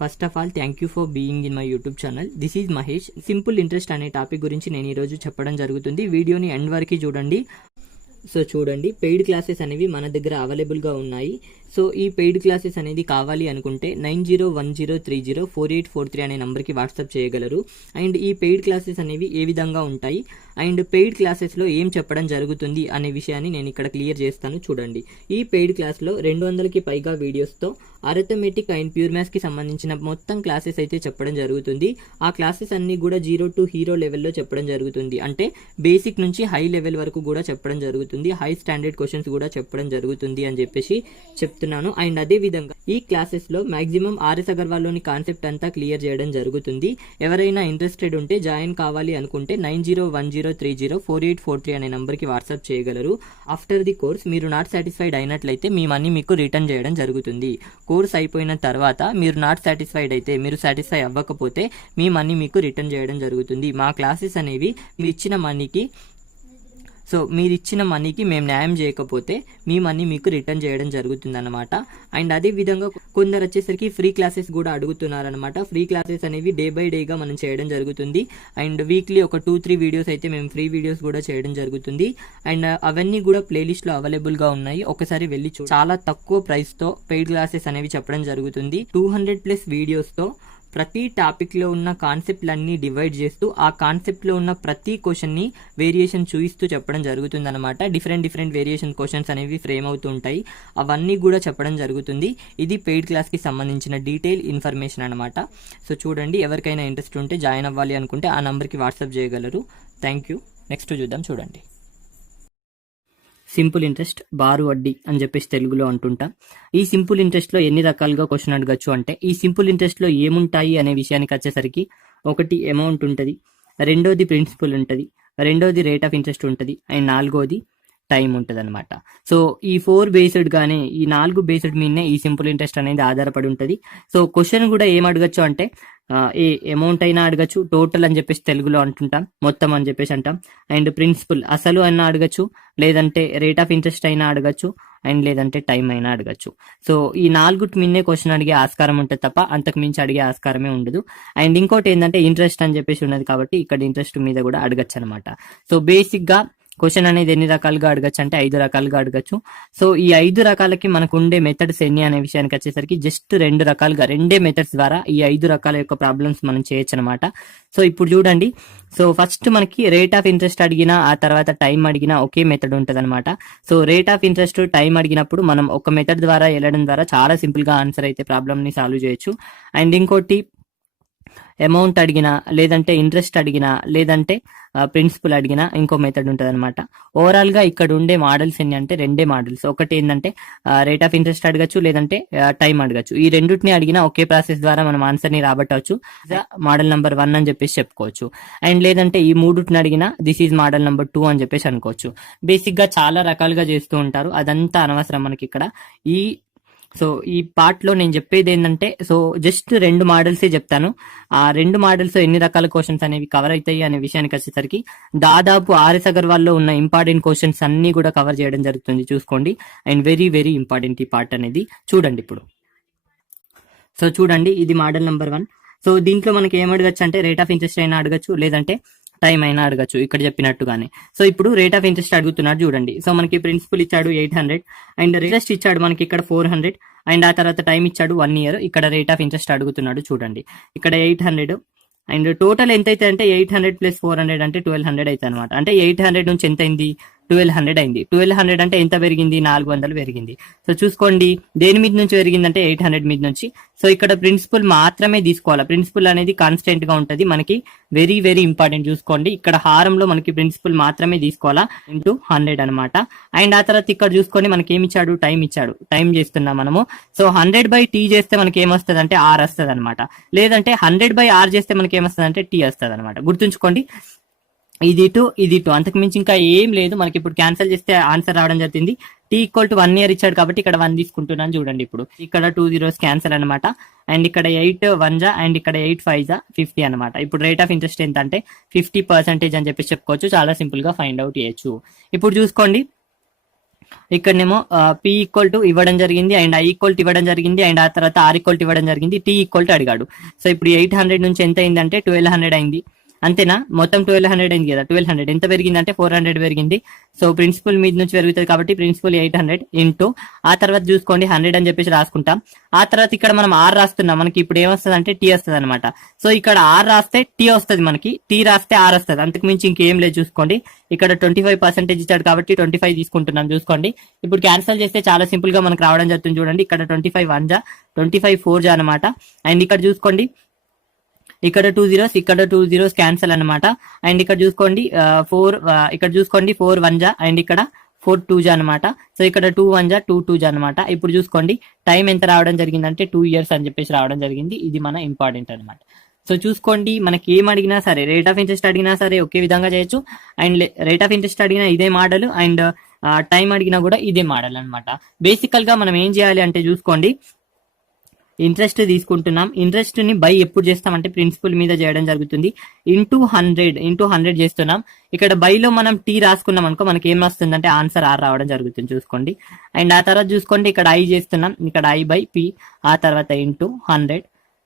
First of all thank you for being in my YouTube channel. This is Mahesh. Simple interest అనే topic గురించి నేను ఈరోజు చెప్పడం జరుగుతుంది. వీడియోని ఎండ్ వరకు చూడండి. సో చూడండి, పెయిడ్ క్లాసెస్ అనేవి మన దగ్గర అవైలబుల్గా ఉన్నాయి. సో ఈ పెయిడ్ క్లాసెస్ అనేది కావాలి అనుకుంటే 9010304843 అనే నెంబర్కి వాట్సాప్ చేయగలరు. అండ్ ఈ పెయిడ్ క్లాసెస్ అనేవి ఏ విధంగా ఉంటాయి అండ్ పెయిడ్ క్లాసెస్లో ఏం చెప్పడం జరుగుతుంది అనే విషయాన్ని నేను ఇక్కడ క్లియర్ చేస్తాను. చూడండి, ఈ పెయిడ్ క్లాస్లో 200కి పైగా వీడియోస్తో అరిథమెటిక్ అండ్ ప్యూర్ మ్యాథ్స్కి సంబంధించిన మొత్తం క్లాసెస్ అయితే చెప్పడం జరుగుతుంది. ఆ క్లాసెస్ అన్ని కూడా 0 to హీరో లెవెల్లో చెప్పడం జరుగుతుంది. అంటే బేసిక్ నుంచి హై లెవెల్ వరకు కూడా చెప్పడం జరుగుతుంది. హై స్టాండర్డ్ క్వశ్చన్స్ కూడా చెప్పడం జరుగుతుంది అని చెప్పేసి చెప్తున్నాను. అండ్ అదే విధంగా ఈ క్లాసెస్ లో మాక్సిమం ఆర్ఎస్ అగర్వాల్ లోని కాన్సెప్ట్ అంతా క్లియర్ చేయడం జరుగుతుంది. ఎవరైనా ఇంట్రెస్టెడ్ ఉంటే జాయిన్ కావాలి అనుకుంటే 9010304843 అనే నంబర్ కి వాట్సాప్ చేయగలరు. ఆఫ్టర్ ది కోర్స్ మీరు నాట్ సాటిస్ఫైడ్ అయినట్లయితే మీ మనీ మీకు రిటర్న్ చేయడం జరుగుతుంది. కోర్స్ అయిపోయిన తర్వాత మీరు నాట్ సాటిస్ఫైడ్ అయితే, మీరు సాటిస్ఫై అవ్వకపోతే మీ మనీ మీకు రిటర్న్ చేయడం జరుగుతుంది. మా క్లాసెస్ అనేవి మీరు ఇచ్చిన మనీకి మేము న్యాయం చేయకపోతే మీ మనీ మీకు రిటర్న్ చేయడం జరుగుతుంది అనమాట. అండ్ అదే విధంగా కొందరు వచ్చేసరికి ఫ్రీ క్లాసెస్ కూడా అడుగుతున్నారనమాట. ఫ్రీ క్లాసెస్ అనేవి డే బై డేగా మనం చేయడం జరుగుతుంది. అండ్ వీక్లీ ఒక 2-3 వీడియోస్ అయితే మేము ఫ్రీ వీడియోస్ కూడా చేయడం జరుగుతుంది. అండ్ అవన్నీ కూడా ప్లేలిస్ట్లో అవైలబుల్గా ఉన్నాయి. ఒకసారి వెళ్ళి చాలా తక్కువ ప్రైస్తో పెయిడ్ క్లాసెస్ అనేవి చెప్పడం జరుగుతుంది. 200+ వీడియోస్తో ప్రతి టాపిక్లో ఉన్న కాన్సెప్ట్లన్నీ డివైడ్ చేస్తూ ఆ కాన్సెప్ట్లో ఉన్న ప్రతి క్వశ్చన్ని వేరియేషన్ చూపిస్తూ చెప్పడం జరుగుతుంది అనమాట. డిఫరెంట్ వేరియేషన్ క్వశ్చన్స్ అనేవి ఫ్రేమ్ అవుతూ ఉంటాయి. అవన్నీ కూడా చెప్పడం జరుగుతుంది. ఇది పెయిడ్ క్లాస్కి సంబంధించిన డీటెయిల్ ఇన్ఫర్మేషన్ అనమాట. సో చూడండి, ఎవరికైనా ఇంట్రెస్ట్ ఉంటే జాయిన్ అవ్వాలి అనుకుంటే ఆ నెంబర్కి వాట్సాప్ చేయగలరు. Thank you. నెక్స్ట్ చూద్దాం. చూడండి, సింపుల్ ఇంట్రెస్ట్ బారు వడ్డీ అని చెప్పేసి తెలుగులో అంటుంటా. ఈ సింపుల్ ఇంట్రెస్ట్లో ఎన్ని రకాలుగా క్వశ్చన్ అడగచ్చు అంటే, ఈ సింపుల్ ఇంట్రెస్ట్లో ఏముంటాయి అనే విషయానికి వచ్చేసరికి ఒకటి అమౌంట్ ఉంటుంది, రెండోది ప్రిన్సిపల్ ఉంటుంది, రెండోది రేట్ ఆఫ్ ఇంట్రెస్ట్ ఉంటుంది, అండ్ నాలుగోది టైం ఉంటుంది అనమాట. సో ఈ 4 బేస్డ్ గానే, ఈ 4 బేస్డ్ మీదనే ఈ సింపుల్ ఇంట్రెస్ట్ అనేది ఆధారపడి ఉంటుంది. సో క్వశ్చన్ కూడా ఏం అడగచ్చు అంటే, ఏ అమౌంట్ అయినా అడగచ్చు, టోటల్ అని చెప్పేసి తెలుగులో అంటుంటాం, మొత్తం అని చెప్పేసి అంటాం. అండ్ ప్రిన్సిపల్ అసలు అయినా అడగచ్చు, లేదంటే రేట్ ఆఫ్ ఇంట్రెస్ట్ అయినా అడగచ్చు, అండ్ లేదంటే టైం అయినా అడగచ్చు. సో ఈ 4 మీదనే క్వశ్చన్ అడిగే ఆస్కారం ఉంటుంది తప్ప అంతకు మించి అడిగే ఆస్కారమే ఉండదు. అండ్ ఇంకోటి ఏంటంటే ఇంట్రెస్ట్ అని చెప్పేసి ఉన్నది కాబట్టి ఇక్కడ ఇంట్రెస్ట్ మీద కూడా అడగచ్చు అనమాట. సో బేసిక్ గా క్వశ్చన్ అనేది ఎన్ని రకాలుగా అడగచ్చు అంటే 5 రకాలుగా అడగచ్చు. సో ఈ 5 రకాలకి మనకు ఉండే మెథడ్స్ ఎన్ని అనే విషయానికి వచ్చేసరికి జస్ట్ 2 రకాలుగా, 2 మెథడ్స్ ద్వారా ఈ 5 రకాల యొక్క ప్రాబ్లమ్స్ మనం చేయొచ్చు అనమాట. సో ఇప్పుడు చూడండి, సో ఫస్ట్ మనకి రేట్ ఆఫ్ ఇంట్రెస్ట్ అడిగినా ఆ తర్వాత టైం అడిగినా ఒకే మెథడ్ ఉంటుంది అనమాట. So rate of interest time అడిగినప్పుడు మనం ఒక మెథడ్ ద్వారా వెళ్ళడం ద్వారా చాలా సింపుల్ గా ఆన్సర్ అయితే ప్రాబ్లమ్ ని సాల్వ్ చేయొచ్చు. అండ్ ఇంకోటి అమౌంట్ అడిగినా, లేదంటే ఇంట్రెస్ట్ అడిగినా, లేదంటే ప్రిన్సిపల్ అడిగినా ఇంకో మెథడ్ ఉంటుంది అనమాట. ఓవరాల్ గా ఇక్కడ ఉండే మోడల్స్ ఎన్ని అంటే 2 మోడల్స్. ఒకటి ఏంటంటే రేట్ ఆఫ్ ఇంట్రెస్ట్ అడగచ్చు, లేదంటే టైం అడగచ్చు. ఈ రెండింటిని అడిగినా ఒకే ప్రాసెస్ ద్వారా మనం ఆన్సర్ ని రాబట్టవచ్చు. మోడల్ నెంబర్ 1 అని చెప్పేసి చెప్పుకోవచ్చు. అండ్ లేదంటే ఈ 3 అడిగినా దిస్ ఈజ్ మోడల్ నెంబర్ 2 అని చెప్పేసి అనుకోవచ్చు. బేసిక్ గా చాలా రకాలుగా చేస్తూ ఉంటారు, అదంతా అనవసరం మనకి ఇక్కడ. ఈ పార్ట్ లో నేను చెప్పేది ఏంటంటే, సో జస్ట్ 2 మోడల్సే చెప్తాను. ఆ 2 మోడల్స్ ఎన్ని రకాల క్వశ్చన్స్ అనేవి కవర్ అవుతాయి అనే విషయానికి వచ్చేసరికి దాదాపు ఆర్ఎస్ అగర్వాల్ లో ఉన్న ఇంపార్టెంట్ క్వశ్చన్స్ అన్ని కూడా కవర్ చేయడం జరుగుతుంది. చూసుకోండి. అండ్ వెరీ ఇంపార్టెంట్ ఈ పార్ట్ అనేది. చూడండి ఇప్పుడు. సో చూడండి, ఇది మోడల్ నెంబర్ 1. సో దీంట్లో మనకి ఏం అడగచ్చు అంటే రేట్ ఆఫ్ ఇంట్రెస్ట్ అయినా అడగచ్చు, లేదంటే టైం అయినా అడగచ్చు ఇక్కడ చెప్పినట్టుగానే. సో ఇప్పుడు రేట్ ఆఫ్ ఇంట్రెస్ట్ అడుగుతున్నాడు చూడండి. సో మనకి ప్రిన్సిపల్ ఇచ్చాడు 800, అండ్ ఇంట్రెస్ట్ ఇచ్చాడు మనకి ఇక్కడ 400, అండ్ ఆ తర్వాత టైం ఇచ్చాడు 1 year. ఇక్కడ రేట్ ఆఫ్ ఇంట్రెస్ట్ అడుగుతున్నాడు చూడండి. ఇక్కడ 800, అండ్ టోటల్ ఎంత అయితే అంటే 800 + 400 అంటే 1200 అయితే అనమాట. అంటే 800 నుంచి ఎంత అయింది, 1200 అయింది. 1200 అంటే ఎంత పెరిగింది, 400 పెరిగింది. సో చూసుకోండి, దేని మీద నుంచి పెరిగిందంటే 800 మీద నుంచి. సో ఇక్కడ ప్రిన్సిపల్ మాత్రమే తీసుకోవాలి. ప్రిన్సిపల్ అనేది కాన్స్టెంట్ గా ఉంటది మనకి. Very important. చూసుకోండి, ఇక్కడ హారంలో మనకి ప్రిన్సిపల్ మాత్రమే తీసుకోవాలా, ఇంటూ 100 అనమాట. అండ్ ఆ తర్వాత ఇక్కడ చూసుకోండి, మనకి ఏమి ఇచ్చాడు, టైం ఇచ్చాడు. టైం చేస్తున్నాం మనము. సో 100/t చేస్తే మనకి ఏమొస్తుంది అంటే r వస్తుంది అనమాట. లేదంటే 100/r చేస్తే మనకి ఏమొస్తుంది అంటే t వస్తుంది అనమాట. గుర్తుంచుకోండి, ఇది 2 అంతకు మించి ఇంకా ఏం లేదు. మనకి ఇప్పుడు క్యాన్సిల్ చేస్తే ఆన్సర్ రావడం జరిగింది. t = 1 year ఇచ్చాడు కాబట్టి ఇక్కడ 1 తీసుకుంటున్నాను చూడండి. ఇప్పుడు ఇక్కడ 2 zeros క్యాన్సిల్ అనమాట. అండ్ ఇక్కడ 8 1 అండ్ ఇక్కడ 8 5 50 అనమాట. ఇప్పుడు రేట్ ఆఫ్ ఇంట్రెస్ట్ ఎంత అంటే 50% అని చెప్పేసి చెప్పుకోవచ్చు. చాలా సింపుల్ గా ఫైండ్ అవుట్ చేయొచ్చు. ఇప్పుడు చూసుకోండి, ఇక్కడనేమో పి ఈక్వల్ టు ఇవ్వడం జరిగింది అండ్ ఐ ఈక్వల్ టు ఇవ్వడం జరిగింది అండ్ ఆ తర్వాత ఆర్ ఈక్వల్ టు ఇవ్వడం జరిగింది, టీ ఈక్వల్ టు అడిగాడు. సో ఇప్పుడు 800 నుంచి ఎంత అయిందంటే 1200 అయింది, అంతేనా? మొత్తం 1200 అయింది కదా, 1200 ఎంత పెరిగిందంటే 400 పెరిగింది. సో ప్రిన్సిపల్ మీద నుంచి పెరుగుతుంది కాబట్టి ప్రిన్సిపల్ 800 ఇంటూ ఆ తర్వాత చూసుకోండి 100 అని చెప్పేసి రాసుకుంటాం. ఆ తర్వాత ఇక్కడ మనం ఆర్ రాస్తున్నాం, మనకి ఇప్పుడు ఏమొస్తుంది అంటే టీ వస్తుంది అనమాట. సో ఇక్కడ ఆర్ రాస్తే టీ వస్తుంది, మనకి టీ రాస్తే ఆర్ వస్తుంది, అంతకు మించి ఇంకేం లేదు. చూసుకోండి ఇక్కడ 25% ఇచ్చాడు కాబట్టి 25 తీసుకుంటున్నాం. చూసుకోండి ఇప్పుడు క్యాన్సిల్ చేస్తే చాలా సింపుల్ గా మనకు రావడం జరుగుతుంది. చూడండి ఇక్కడ 25 1 జా, 25 4 జా అనమాట. అండ్ ఇక్కడ చూసుకోండి ఇక్కడ 2 zeros, ఇక్కడ 2 zeros క్యాన్సల్ అనమాట. అండ్ ఇక్కడ చూసుకోండి 4, ఇక్కడ చూసుకోండి 4 1 జా అండ్ ఇక్కడ 4 2 జా అనమాట. సో ఇక్కడ 2 1 జా 2 2 జా అనమాట. ఇప్పుడు చూసుకోండి టైం ఎంత రావడం జరిగిందంటే 2 years అని చెప్పేసి రావడం జరిగింది. ఇది మన ఇంపార్టెంట్ అనమాట. సో చూసుకోండి మనకి ఏం అడిగినా సరే, రేట్ ఆఫ్ ఇంట్రెస్ట్ అడిగినా సరే ఒకే విధంగా చేయొచ్చు, అండ్ రేట్ ఆఫ్ ఇంట్రెస్ట్ అడిగినా ఇదే మోడల్, అండ్ టైం అడిగినా కూడా ఇదే మోడల్ అనమాట. బేసికల్ గా మనం ఏం చేయాలి అంటే చూసుకోండి, ఇంట్రెస్ట్ తీసుకుంటున్నాం, ఇంట్రెస్ట్ ని బై ఎప్పుడు చేస్తామంటే ప్రిన్సిపల్ మీద చేయడం జరుగుతుంది, ఇంటూ 100 చేస్తున్నాం. ఇక్కడ బైలో మనం టీ రాసుకున్నాం అనుకో మనకి ఏం వస్తుందంటే ఆన్సర్ ఆర్ రావడం జరుగుతుంది. చూసుకోండి అండ్ ఆ తర్వాత చూసుకోండి ఇక్కడ ఐ చేస్తున్నాం, ఇక్కడ ఐ బై పి, ఆ తర్వాత ఇంటూ 100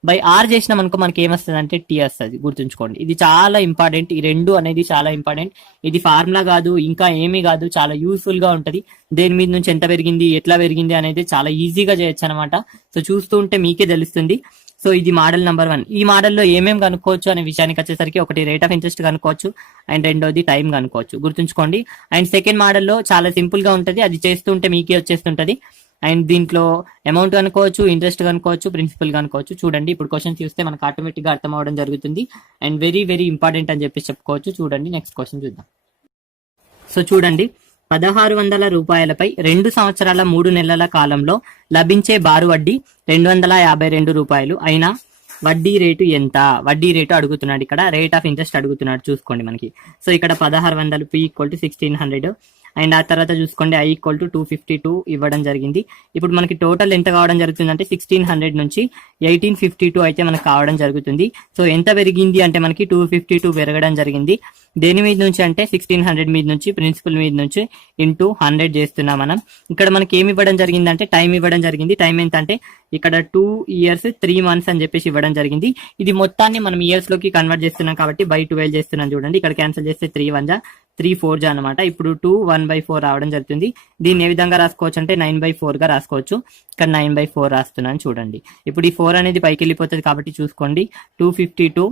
బై ఆర్ చేసినాం అనుకో మనకి ఏమొస్తుంది అంటే టీ వస్తుంది. గుర్తుంచుకోండి ఇది చాలా ఇంపార్టెంట్, ఈ రెండు అనేది చాలా ఇంపార్టెంట్. ఇది ఫార్ములా కాదు, ఇంకా ఏమీ కాదు, చాలా యూస్ఫుల్ గా ఉంటది. దేని మీద నుంచి ఎంత పెరిగింది, ఎట్లా పెరిగింది అనేది చాలా ఈజీగా చేయొచ్చు అనమాట. సో చూస్తూ ఉంటే మీకే తెలుస్తుంది. సో ఇది మోడల్ నెంబర్ 1. ఈ మోడల్లో ఏమేమి కనుక్కోవచ్చు అనే విషయానికి వచ్చేసరికి ఒకటి రేట్ ఆఫ్ ఇంట్రెస్ట్ కనుక్కోవచ్చు అండ్ రెండోది టైం కనుక్కోవచ్చు. గుర్తుంచుకోండి. అండ్ సెకండ్ మోడల్లో చాలా సింపుల్ గా ఉంటది, అది చేస్తుంటే మీకే వచ్చేస్తుంటది. అండ్ దీంట్లో అమౌంట్ కనుక్కోవచ్చు, ఇంట్రెస్ట్ కనుక్కోవచ్చు, ప్రిన్సిపల్ కనుక్కోవచ్చు. చూడండి ఇప్పుడు క్వశ్చన్ చూస్తే మనకు ఆటోమేటిక్ గా అర్థం అవడం జరుగుతుంది అండ్ వెరీ వెరీ ఇంపార్టెంట్ అని చెప్పి చెప్పుకోవచ్చు. చూడండి నెక్స్ట్ క్వశ్చన్ చూద్దాం. సో చూడండి 1600 రూపాయలపై 2 సంవత్సరాల 3 నెలల కాలంలో లభించే బారు వడ్డీ 252 రూపాయలు అయినా వడ్డీ రేటు ఎంత? వడ్డీ రేటు అడుగుతున్నాడు, ఇక్కడ రేట్ ఆఫ్ ఇంట్రెస్ట్ అడుగుతున్నాడు. చూసుకోండి మనకి సో ఇక్కడ 1600, పి ఈక్వల్ టు 1600 అండ్ ఆ తర్వాత చూసుకోండి ఐ ఈక్వల్ టు 252 ఇవ్వడం జరిగింది. ఇప్పుడు మనకి టోటల్ ఎంత కావడం జరుగుతుంది అంటే 1600 నుంచి 1852 అయితే మనకు కావడం జరుగుతుంది. సో ఎంత పెరిగింది అంటే మనకి 252 పెరగడం జరిగింది. దేని మీద నుంచి అంటే 1600 మీద నుంచి, ప్రిన్సిపల్ మీద నుంచి ఇంటూ 100 చేస్తున్నాం మనం. ఇక్కడ మనకి ఏమి ఇవ్వడం జరిగింది అంటే టైం ఇవ్వడం జరిగింది. టైం ఎంత అంటే ఇక్కడ 2 years 3 months అని చెప్పేసి ఇవ్వడం జరిగింది. ఇది మొత్తాన్ని మనం ఇయర్స్ లోకి కన్వర్ట్ చేస్తున్నాం కాబట్టి బై 12 చేస్తున్నాం. చూడండి ఇక్కడ క్యాన్సిల్ చేస్తే 3 1 జా 3 4 జా అనమాట. ఇప్పుడు 2 1/4 రావడం జరుగుతుంది. దీన్ని ఏ విధంగా రాసుకోవచ్చు అంటే 9/4 గా రాసుకోవచ్చు. ఇక్కడ 9/4 రాస్తున్నాను చూడండి. ఇప్పుడు ఈ 4 అనేది పైకి వెళ్ళిపోతుంది కాబట్టి చూసుకోండి 252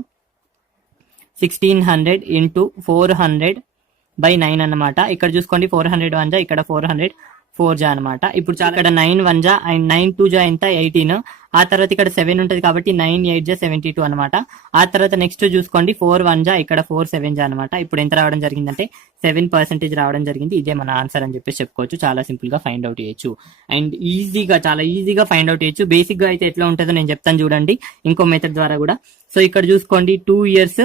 1600 ఇంటూ 400/9 అనమాట. ఇక్కడ చూసుకోండి 400 1 జా, ఇక్కడ 400 4 జా అనమాట. ఇప్పుడు ఇక్కడ 9 1 జా అండ్ 9 2 జా ఎంత 18. ఆ తర్వాత ఇక్కడ 7 ఉంటది కాబట్టి 9 8 జా 72 అనమాట. ఆ తర్వాత నెక్స్ట్ చూసుకోండి 4 1 జా, ఇక్కడ 4 7 జా అనమాట. ఇప్పుడు ఎంత రావడం జరిగిందంటే 7% రావడం జరిగింది. ఇదే మన ఆన్సర్ అని చెప్పేసి చెప్పుకోవచ్చు. చాలా సింపుల్ గా ఫైండ్ అవుట్ చేయొచ్చు అండ్ ఈజీగా, చాలా ఈజీగా ఫైండ్ అవుట్ చేయొచ్చు. బేసిక్ గా అయితే ఎట్లా ఉంటుందో నేను చెప్తాను చూడండి ఇంకో మెథడ్ ద్వారా కూడా. సో ఇక్కడ చూసుకోండి 2 years,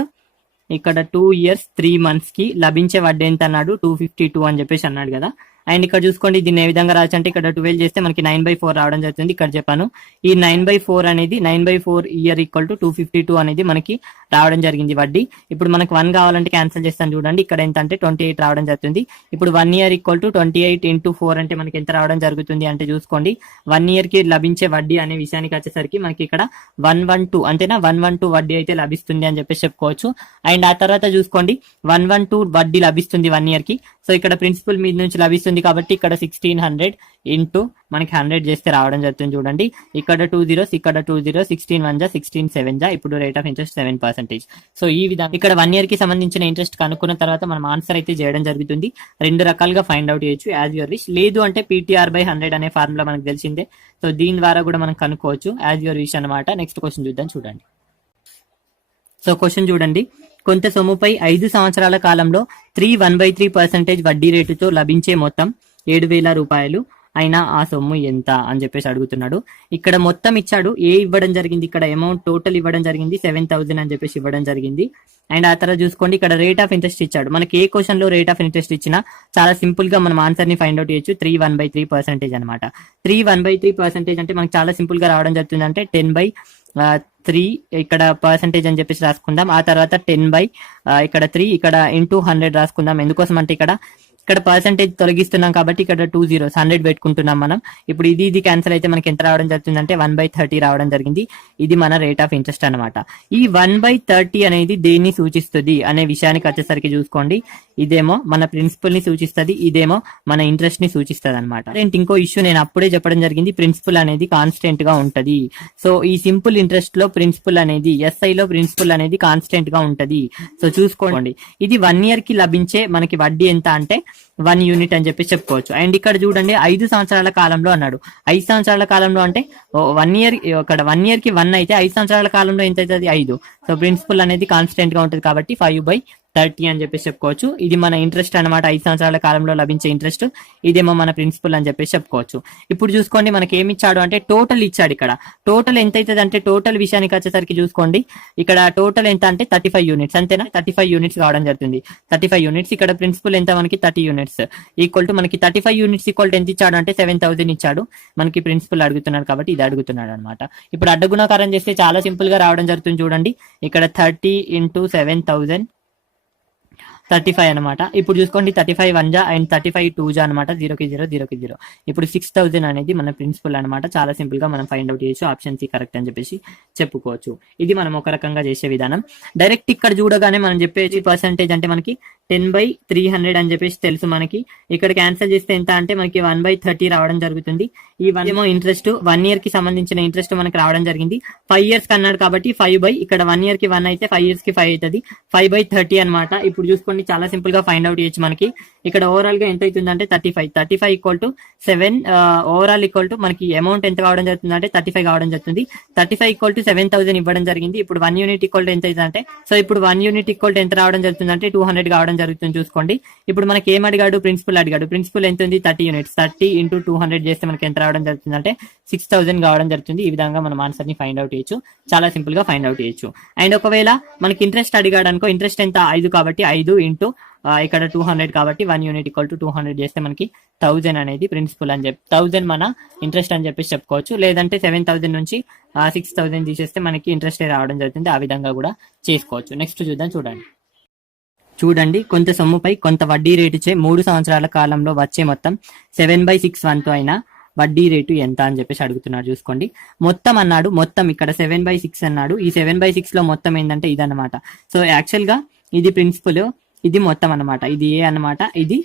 ఇక్కడ 2 years 3 months కి లభించే వడ్డీ ఎంత అన్నాడు 252 అని చెప్పేసి అన్నాడు కదా. అండ్ ఇక్కడ చూసుకోండి దీన్ని ఏ విధంగా రావచ్చు అంటే ఇక్కడ 12 చేస్తే మనకి 9/4 రావడం జరుగుతుంది. ఇక్కడ చెప్పాను ఈ 9/4 అనేది 9/4 ఇయర్ ఈక్వల్ టు 252 అనేది మనకి రావడం జరిగింది వడ్డీ. ఇప్పుడు మనకి 1 కావాలంటే క్యాన్సిల్ చేస్తాను చూడండి. ఇక్కడ ఎంత అంటే 28 రావడం జరుగుతుంది. ఇప్పుడు 1 year ఈక్వల్ టు 28 ఇంటూ 4 అంటే మనకి ఎంత రావడం జరుగుతుంది అంటే చూసుకోండి 1 year కి లభించే వడ్డీ అనే విషయానికి వచ్చేసరికి మనకి ఇక్కడ 112 అంతేనా 112 వడ్డీ అయితే లభిస్తుంది అని చెప్పేసి చెప్పుకోవచ్చు. అండ్ ఆ తర్వాత చూసుకోండి 112 వడ్డీ లభిస్తుంది 1 year కి. సో ఇక్కడ ప్రిన్సిపల్ మీద నుంచి లభిస్తుంది కాబట్టి ఇక్కడ 1600 ఇంటూ మనకి 100 చేస్తే రావడం జరుగుతుంది చూడండి. ఇక్కడ 2 zeros, ఇక్కడ 2 zeros, 16 1 జా 16 7 జా. ఇప్పుడు రేట్ ఆఫ్ ఇంట్రెస్ట్ 7%. సో ఈ విధంగా ఇక్కడ 1 year కి సంబంధించిన ఇంట్రెస్ట్ కనుక్కున్న తర్వాత మనం ఆన్సర్ అయితే చేయడం జరుగుతుంది. రెండు రకాలుగా ఫైండ్ అవుట్ చేయొచ్చు యాజ్ యువర్ విష్. లేదు అంటే PTR/100 అనే ఫార్ములా మనకు తెలిసిందే. సో దీని ద్వారా కూడా మనం కనుక్కోవచ్చు యాజ్ యువర్ విష్ అనమాట. నెక్స్ట్ క్వశ్చన్ చూద్దాం చూడండి. సో క్వశ్చన్ చూడండి, కొంత సొమ్ముపై 5 సంవత్సరాల కాలంలో 1/3% వడ్డీ రేటుతో లభించే మొత్తం 7,000 రూపాయలు అయినా ఆ సొమ్ము ఎంత అని చెప్పేసి అడుగుతున్నాడు. ఇక్కడ మొత్తం ఇచ్చాడు, ఏ ఇవ్వడం జరిగింది, ఇక్కడ అమౌంట్ టోటల్ ఇవ్వడం జరిగింది 7,000 అని చెప్పేసి ఇవ్వడం జరిగింది. అండ్ ఆ తర్వాత చూసుకోండి ఇక్కడ రేట్ ఆఫ్ ఇంట్రెస్ట్ ఇచ్చాడు. మనకి ఏ క్వశ్చన్ లో రేట్ ఆఫ్ ఇంట్రెస్ట్ ఇచ్చినా చాలా సింపుల్ గా మనం ఆన్సర్ ని ఫైండ్ అవుట్ చేయొచ్చు. 1/3% అనమాట. 1/3% అంటే మనకి చాలా సింపుల్ గా రావడం జరుగుతుంది అంటే 10/3 ఇక్కడ పర్సెంటేజ్ అని చెప్పేసి రాసుకుందాం. ఆ తర్వాత 10/3 ఇక్కడ ఇంటూ 100 రాసుకుందాం. ఎందుకోసం అంటే ఇక్కడ ఇక్కడ పర్సెంటేజ్ తొలగిస్తున్నాం కాబట్టి ఇక్కడ 2 zeros 100 పెట్టుకుంటున్నాం మనం. ఇప్పుడు ఇది క్యాన్సిల్ అయితే మనకి ఎంత రావడం జరుగుతుంది అంటే 1/30 రావడం జరిగింది. ఇది మన రేట్ ఆఫ్ ఇంట్రెస్ట్ అనమాట. ఈ 1/30 అనేది దేన్ని సూచిస్తుంది అనే విషయానికి వచ్చేసరికి చూసుకోండి, ఇదేమో మన ప్రిన్సిపల్ ని సూచిస్తుంది, ఇదేమో మన ఇంట్రెస్ట్ ని సూచిస్తుంది అనమాట. ఇంకో ఇష్యూ నేను అప్పుడే చెప్పడం జరిగింది, ప్రిన్సిపల్ అనేది కాన్స్టెంట్ గా ఉంటది. సో ఈ సింపుల్ ఇంట్రెస్ట్ లో ప్రిన్సిపల్ అనేది SI లో ప్రిన్సిపల్ అనేది కాన్స్టెంట్ గా ఉంటది. సో చూసుకోండి, ఇది 1 year కి లభించే మనకి వడ్డీ ఎంత అంటే 1 unit అని చెప్పి చెప్పుకోవచ్చు. అండ్ ఇక్కడ చూడండి 5 సంవత్సరాల కాలంలో అన్నాడు. 5 సంవత్సరాల కాలంలో అంటే 1 year, ఇక్కడ 1 year కి 1 అయితే 5 సంవత్సరాల కాలంలో ఎంత అవుతుంది 5. సో ప్రిన్సిపల్ అనేది కాన్స్టెంట్ గా ఉంటుంది కాబట్టి 5/30 అని చెప్పేసి చెప్పుకోవచ్చు. ఇది మన ఇంట్రెస్ట్ అనమాట, 5 సంవత్సరాల కాలంలో లభించే ఇంట్రెస్ట్. ఇదేమో మన ప్రిన్సిపల్ అని చెప్పేసి చెప్పుకోవచ్చు. ఇప్పుడు చూసుకోండి మనకి ఏమి ఇచ్చాడు అంటే టోటల్ ఇచ్చాడు. ఇక్కడ టోటల్ ఎంత అవుతుంది అంటే టోటల్ విషయానికి వచ్చేసరికి చూసుకోండి, ఇక్కడ టోటల్ ఎంత అంటే 35 units అంతేనా, 35 units కావడం జరుగుతుంది. 35 units, ఇక్కడ ప్రిన్సిపల్ ఎంత మనకి 30 units ఈక్వల్ టు మనకి 35 units ఈక్వల్ టు ఎంత ఇచ్చాడు అంటే 7,000 ఇచ్చాడు. మనకి ప్రిన్సిపల్ అడుగుతున్నాడు కాబట్టి ఇది అడుగుతున్నాడు అనమాట. ఇప్పుడు అడ్డగుణాకారం చేస్తే చాలా సింపుల్ గా రావడం జరుగుతుంది. చూడండి ఇక్కడ 30 into 7,000 35 అనమాట. ఇప్పుడు చూసుకోండి 35 1 జా అండ్ 35 2 జా అనమాట, 0కి 0 0కి 0. ఇప్పుడు 6,000 అనేది మన ప్రిన్సిపల్ అనమాట. చాలా సింపుల్ గా మనం ఫైండ్ అవుట్ చేయొచ్చు, ఆప్షన్ సి కరెక్ట్ అని చెప్పేసి చెప్పుకోవచ్చు. ఇది మనం ఒక రకంగా చేసే విధానం. డైరెక్ట్ ఇక్కడ చూడగానే మనం చెప్పేసి పర్సెంటేజ్ అంటే మనకి 10/300 అని చెప్పేసి తెలుసు మనకి. ఇక్కడ క్యాన్సిల్ చేస్తే ఎంత అంటే మనకి 1/30 రావడం జరుగుతుంది. ఈ 1 ఏమో ఇంట్రెస్ట్ 1 year కి సంబంధించిన ఇంట్రెస్ట్ మనకి రావడం జరిగింది. 5 years అన్నాడు కాబట్టి 5 ఇక్కడ 1 year కి 1 అయితే 5 years కి 5 అవుతుంది, 5/30 అనమాట. ఇప్పుడు చూసుకోండి చాలా సింపుల్ గా ఫైండ్ అవుట్ చేయొచ్చు. మనకి ఇక్కడ ఓవరాల్ గా ఎంత అవుతుంది అంటే 35 equal to 7 overall equal to మనకి అమౌంట్ ఎంత కావడం జరుగుతుంది అంటే 35 కావడం జరుగుతుంది. 35 ఈక్వల్ టు 7,000 ఇవ్వడం జరిగింది. ఇప్పుడు 1 unit ఈక్వల్ టు ఎంత అవుతుంది అంటే, సో ఇప్పుడు 1 unit ఈక్వల్ టు ఎంత రావడం జరుగుతుంది అంటే 200 కావడం జరుగుతుంది. చూసుకోండి ఇప్పుడు మనకి ఏం అడిగాడు, ప్రిన్సిపల్ అడిగాడు. ప్రిన్సిపల్ ఎంత ఉంది 30 units, 30 into 200 చేస్తే మనకి ఎంత రావడం జరుగుతుంది అంటే 6,000 కావడం జరుగుతుంది. ఈ విధంగా మనం ఆన్సర్ ని ఫైండ్ అవుట్ చేయొచ్చు, చాలా సింపుల్ గా ఫైండ్ అవుట్ చేయొచ్చు. అండ్ ఒకవేళ మనకి ఇంట్రెస్ట్ అడిగాడు అనుకో, ఇంట్రెస్ట్ ఎంత 5 కాబట్టి 5 ఇంటూ ఇక్కడ 200 కాబట్టి 1 unit ఈక్వల్ టు 200 చేస్తే మనకి 1000 అనేది ప్రిన్సిపల్ అని చెప్పి 1000 మన ఇంట్రెస్ట్ అని చెప్పేసి చెప్పుకోవచ్చు. లేదంటే 7,000 నుంచి 6,000 తీసేస్తే మనకి ఇంట్రెస్ట్ రావడం జరుగుతుంది. ఆ విధంగా కూడా చేసుకోవచ్చు. నెక్స్ట్ చూద్దాం. చూడండి కొంత సొమ్ముపై కొంత వడ్డీ రేటు చే 3 సంవత్సరాల కాలంలో వచ్చే మొత్తం 7/6 వంతు అయిన వడ్డీ రేటు ఎంత అని చెప్పేసి అడుగుతున్నాడు. చూసుకోండి మొత్తం అన్నాడు, మొత్తం ఇక్కడ 7/6 అన్నాడు. ఈ 7/6 లో మొత్తం ఏంటంటే ఇది అనమాట. సో యాక్చువల్ గా ఇది ప్రిన్సిపల్, ఇది మొత్తం అనమాట, ఇది ఏ అనమాట, ఇది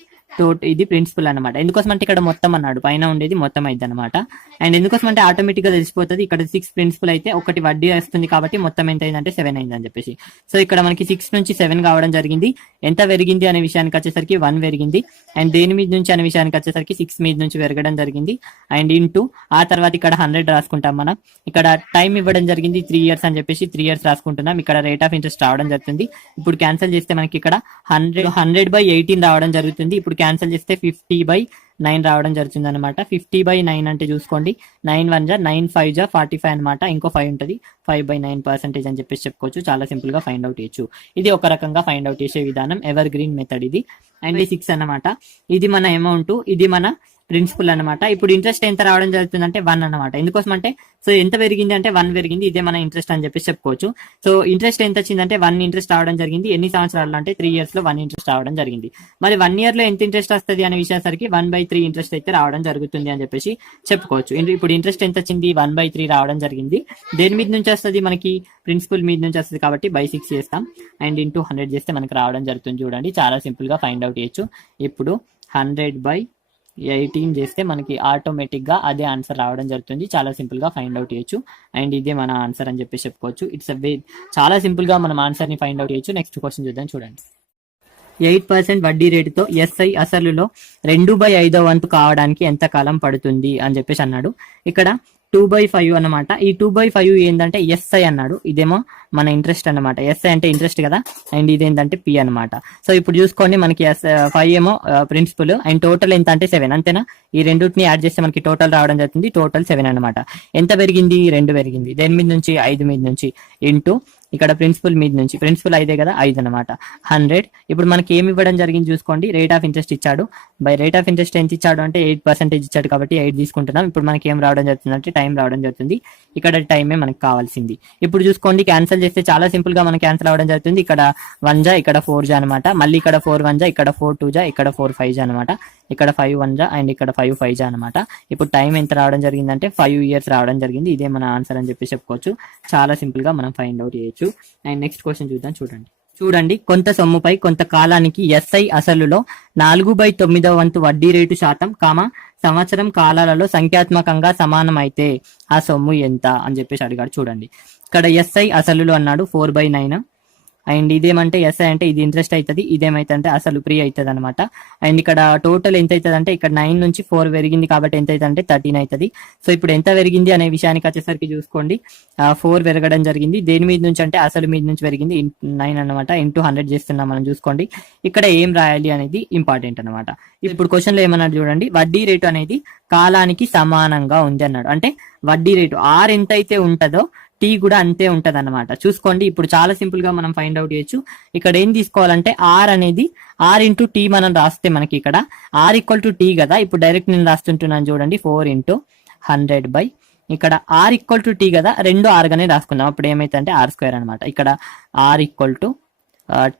ప్రిన్సిపల్ అనమాట. ఎందుకోసం అంటే ఇక్కడ మొత్తం అన్నాడు, పైన ఉండేది మొత్తం అయింది అనమాట. అండ్ ఎందుకోసం అంటే ఆటోమేటిక్ గా తెలిసిపోతుంది, ఇక్కడ 6 ప్రిన్సిపల్ అయితే ఒకటి వడ్డీ వస్తుంది కాబట్టి మొత్తం ఎంత అయిందంటే 7 అయింది అని చెప్పేసి. సో ఇక్కడ మనకి 6 నుంచి 7 కావడం జరిగింది. ఎంత పెరిగింది అనే విషయానికి వచ్చేసరికి 1 పెరిగింది. అండ్ దేని మీద నుంచి అనే విషయానికి వచ్చేసరికి 6 మీద నుంచి పెరగడం జరిగింది. అండ్ ఇంటూ ఆ తర్వాత ఇక్కడ 100 రాసుకుంటాం మనం. ఇక్కడ టైం ఇవ్వడం జరిగింది 3 years అని చెప్పేసి 3 years రాసుకుంటున్నాం. ఇక్కడ రేట్ ఆఫ్ ఇంట్రెస్ట్ రావడం జరుగుతుంది. ఇప్పుడు క్యాన్సిల్ చేస్తే మనకి ఇక్కడ 100/18 రావడం జరుగుతుంది. ఇప్పుడు క్యాన్సిల్ చేస్తే 50/9 రావడం జరుగుతుంది అనమాట. 50/9 అంటే చూసుకోండి 9 1 జా 9 5 జా 45 అనమాట. ఇంకో 5 ఉంటుంది, 5/9% అని చెప్పేసి చెప్పుకోవచ్చు. చాలా సింపుల్ గా ఫైండ్ అవుట్ చేయొచ్చు. ఇది ఒక రకంగా ఫైండ్ అవుట్ చేసే విధానం, ఎవర్ గ్రీన్ మెథడ్ ఇది. అండ్ 6 అనమాట, ఇది మన అమౌంట్, ఇది మన ప్రిన్సిపల్ అనమాట. ఇప్పుడు ఇంట్రెస్ట్ ఎంత రావడం జరుగుతుంది అంటే 1 అనమాట. ఎందుకోసం అంటే సో ఎంత పెరిగింది అంటే 1 పెరిగింది, ఇదే మన ఇంట్రెస్ట్ అని చెప్పేసి చెప్పుకోవచ్చు. సో ఇంట్రెస్ట్ ఎంత వచ్చిందంటే 1 ఇంట్రెస్ట్ రావడం జరిగింది. ఎన్ని సంవత్సరాలు అంటే 3 years లో 1 ఇంట్రెస్ట్ రావడం జరిగింది. మరి 1 year లో ఎంత ఇంట్రెస్ట్ వస్తుంది అనే విషయానికి 1/3 ఇంట్రెస్ట్ అయితే రావడం జరుగుతుంది అని చెప్పేసి చెప్పుకోవచ్చు. ఇప్పుడు ఇంట్రెస్ట్ ఎంత వచ్చింది 1/3 రావడం జరిగింది. దేని మీద నుంచి వస్తుంది మనకి, ప్రిన్సిపల్ మీద నుంచి వస్తుంది కాబట్టి /6 చేస్తాం. అండ్ ఇంటూ 100 చేస్తే మనకి రావడం జరుగుతుంది. చూడండి చాలా సింపుల్ గా ఫైండ్ అవుట్ చేయొచ్చు. ఇప్పుడు 100/18 చేస్తే మనకి ఆటోమేటిక్ గా అదే ఆన్సర్ రావడం జరుగుతుంది. చాలా సింపుల్ గా ఫైండ్ అవుట్ చేయొచ్చు. అండ్ ఇదే మన ఆన్సర్ అని చెప్పేసి చెప్పుకోవచ్చు. చాలా సింపుల్ గా మనం ఆన్సర్ ని ఫైండ్ అవుట్ చేయొచ్చు. నెక్స్ట్ క్వశ్చన్ చూద్దాం. చూడండి 8% వడ్డీ రేటుతో SI అసలులో 2/5 వంతు కావడానికి ఎంత కాలం పడుతుంది అని చెప్పేసి అన్నాడు. ఇక్కడ 2/5 అన్నమాట. ఈ 2/5 ఏంటంటే SI అన్నాడు, ఇదేమో మన ఇంట్రెస్ట్ అనమాట. SI అంటే ఇంట్రెస్ట్ కదా, అండ్ ఇదేంటంటే P అనమాట. సో ఇప్పుడు చూసుకోండి మనకి 5 ఏమో ప్రిన్సిపల్ అండ్ టోటల్ ఎంత అంటే 7 అంతేనా. ఈ రెండింటిని యాడ్ చేస్తే మనకి టోటల్ రావడం జరుగుతుంది. టోటల్ 7 అనమాట. ఎంత పెరిగింది 2 పెరిగింది. దేని మీద నుంచి 5 మీద నుంచి ఇంటూ ఇక్కడ ప్రిన్సిపల్ మీద నుంచి, ప్రిన్సిపల్ 5 కదా, 5 అనమాట. 100. ఇప్పుడు మనకి ఏమి ఇవ్వడం జరిగింది చూసుకోండి, రేట్ ఆఫ్ ఇంట్రెస్ట్ ఇచ్చాడు. బై రేట్ ఆఫ్ ఇంట్రెస్ట్ ఎంత ఇచ్చాడు అంటే 8% ఇచ్చాడు కాబట్టి 8 తీసుకుంటున్నాం. ఇప్పుడు మనకి ఏం రావడం జరుగుతుంది అంటే టైం రావడం జరుగుతుంది. ఇక్కడ టైమే మనకి కావాల్సింది. ఇప్పుడు చూసుకోండి, క్యాన్సిల్ చేస్తే చాలా సింపుల్ గా మనకి క్యాన్సిల్ అవ్వడం జరుగుతుంది. ఇక్కడ 1 జా, ఇక్కడ 4 జా అనమాట. మళ్ళీ ఇక్కడ 4 1 జా, ఇక్కడ 4 2 జా, ఇక్కడ 4 5 జా అనమాట. ఇక్కడ 5 1 జా అండ్ ఇక్కడ 5 5 జా అనమాట. ఇప్పుడు టైం ఎంత రావడం జరిగిందంటే 5 years రావడం జరిగింది. ఇదే మన ఆన్సర్ అని చెప్పి చెప్పుకోవచ్చు. చాలా సింపుల్ గా మనం ఫైండ్ అవుట్ చేయొచ్చు. అండ్ నెక్స్ట్ క్వశ్చన్ చూద్దాం. చూడండి, కొంత సొమ్ముపై కొంత కాలానికి ఎస్ఐ అసలులో 4/9 వంతు వడ్డీ రేటు శాతం, సంవత్సరం కాలాలలో సంఖ్యాత్మకంగా సమానమైతే ఆ సొమ్ము ఎంత అని చెప్పేసి అడిగాడు. చూడండి, ఇక్కడ ఎస్ఐ అసలులో అన్నాడు 4/9. అండ్ ఇదేమంటే ఎస్ఐ అంటే ఇది ఇంట్రెస్ట్ అవుతుంది, ఇదేమైతే అంటే అసలు ఫ్రీ అవుతుంది అనమాట. అండ్ ఇక్కడ టోటల్ ఎంత అవుతుంది అంటే ఇక్కడ 9 నుంచి 4 పెరిగింది కాబట్టి ఎంత అవుతుంది అంటే 13 అవుతుంది. సో ఇప్పుడు ఎంత పెరిగింది అనే విషయానికి వచ్చేసరికి చూసుకోండి, 4 పెరగడం జరిగింది. దేని మీద నుంచి అంటే అసలు మీద నుంచి పెరిగింది, 9 అనమాట. ఇంటూ 100 చేస్తున్నాం మనం. చూసుకోండి ఇక్కడ ఏం రాయాలి అనేది ఇంపార్టెంట్ అనమాట. ఇప్పుడు క్వశ్చన్ లో ఏమన్నాడు చూడండి, వడ్డీ రేటు అనేది కాలానికి సమానంగా ఉంది అన్నాడు. అంటే వడ్డీ రేటు ఆర్ ఎంత అయితే ఉంటుందో టీ కూడా అంతే ఉంటది అనమాట. చూసుకోండి, ఇప్పుడు చాలా సింపుల్ గా మనం ఫైండ్ అవుట్ చేయొచ్చు. ఇక్కడ ఏం తీసుకోవాలంటే ఆర్ అనేది ఆర్ ఇంటూ టీ మనం రాస్తే మనకి ఇక్కడ ఆర్ ఈక్వల్ టు టీ కదా. ఇప్పుడు డైరెక్ట్ నేను రాస్తుంటున్నాను చూడండి, 4 × 100 బై ఇక్కడ ఆర్ ఈక్వల్ టు టీ కదా, 2 R గానే రాసుకుందాం. అప్పుడు ఏమైతే అంటే R² అనమాట. ఇక్కడ ఆర్ ఈక్వల్ టు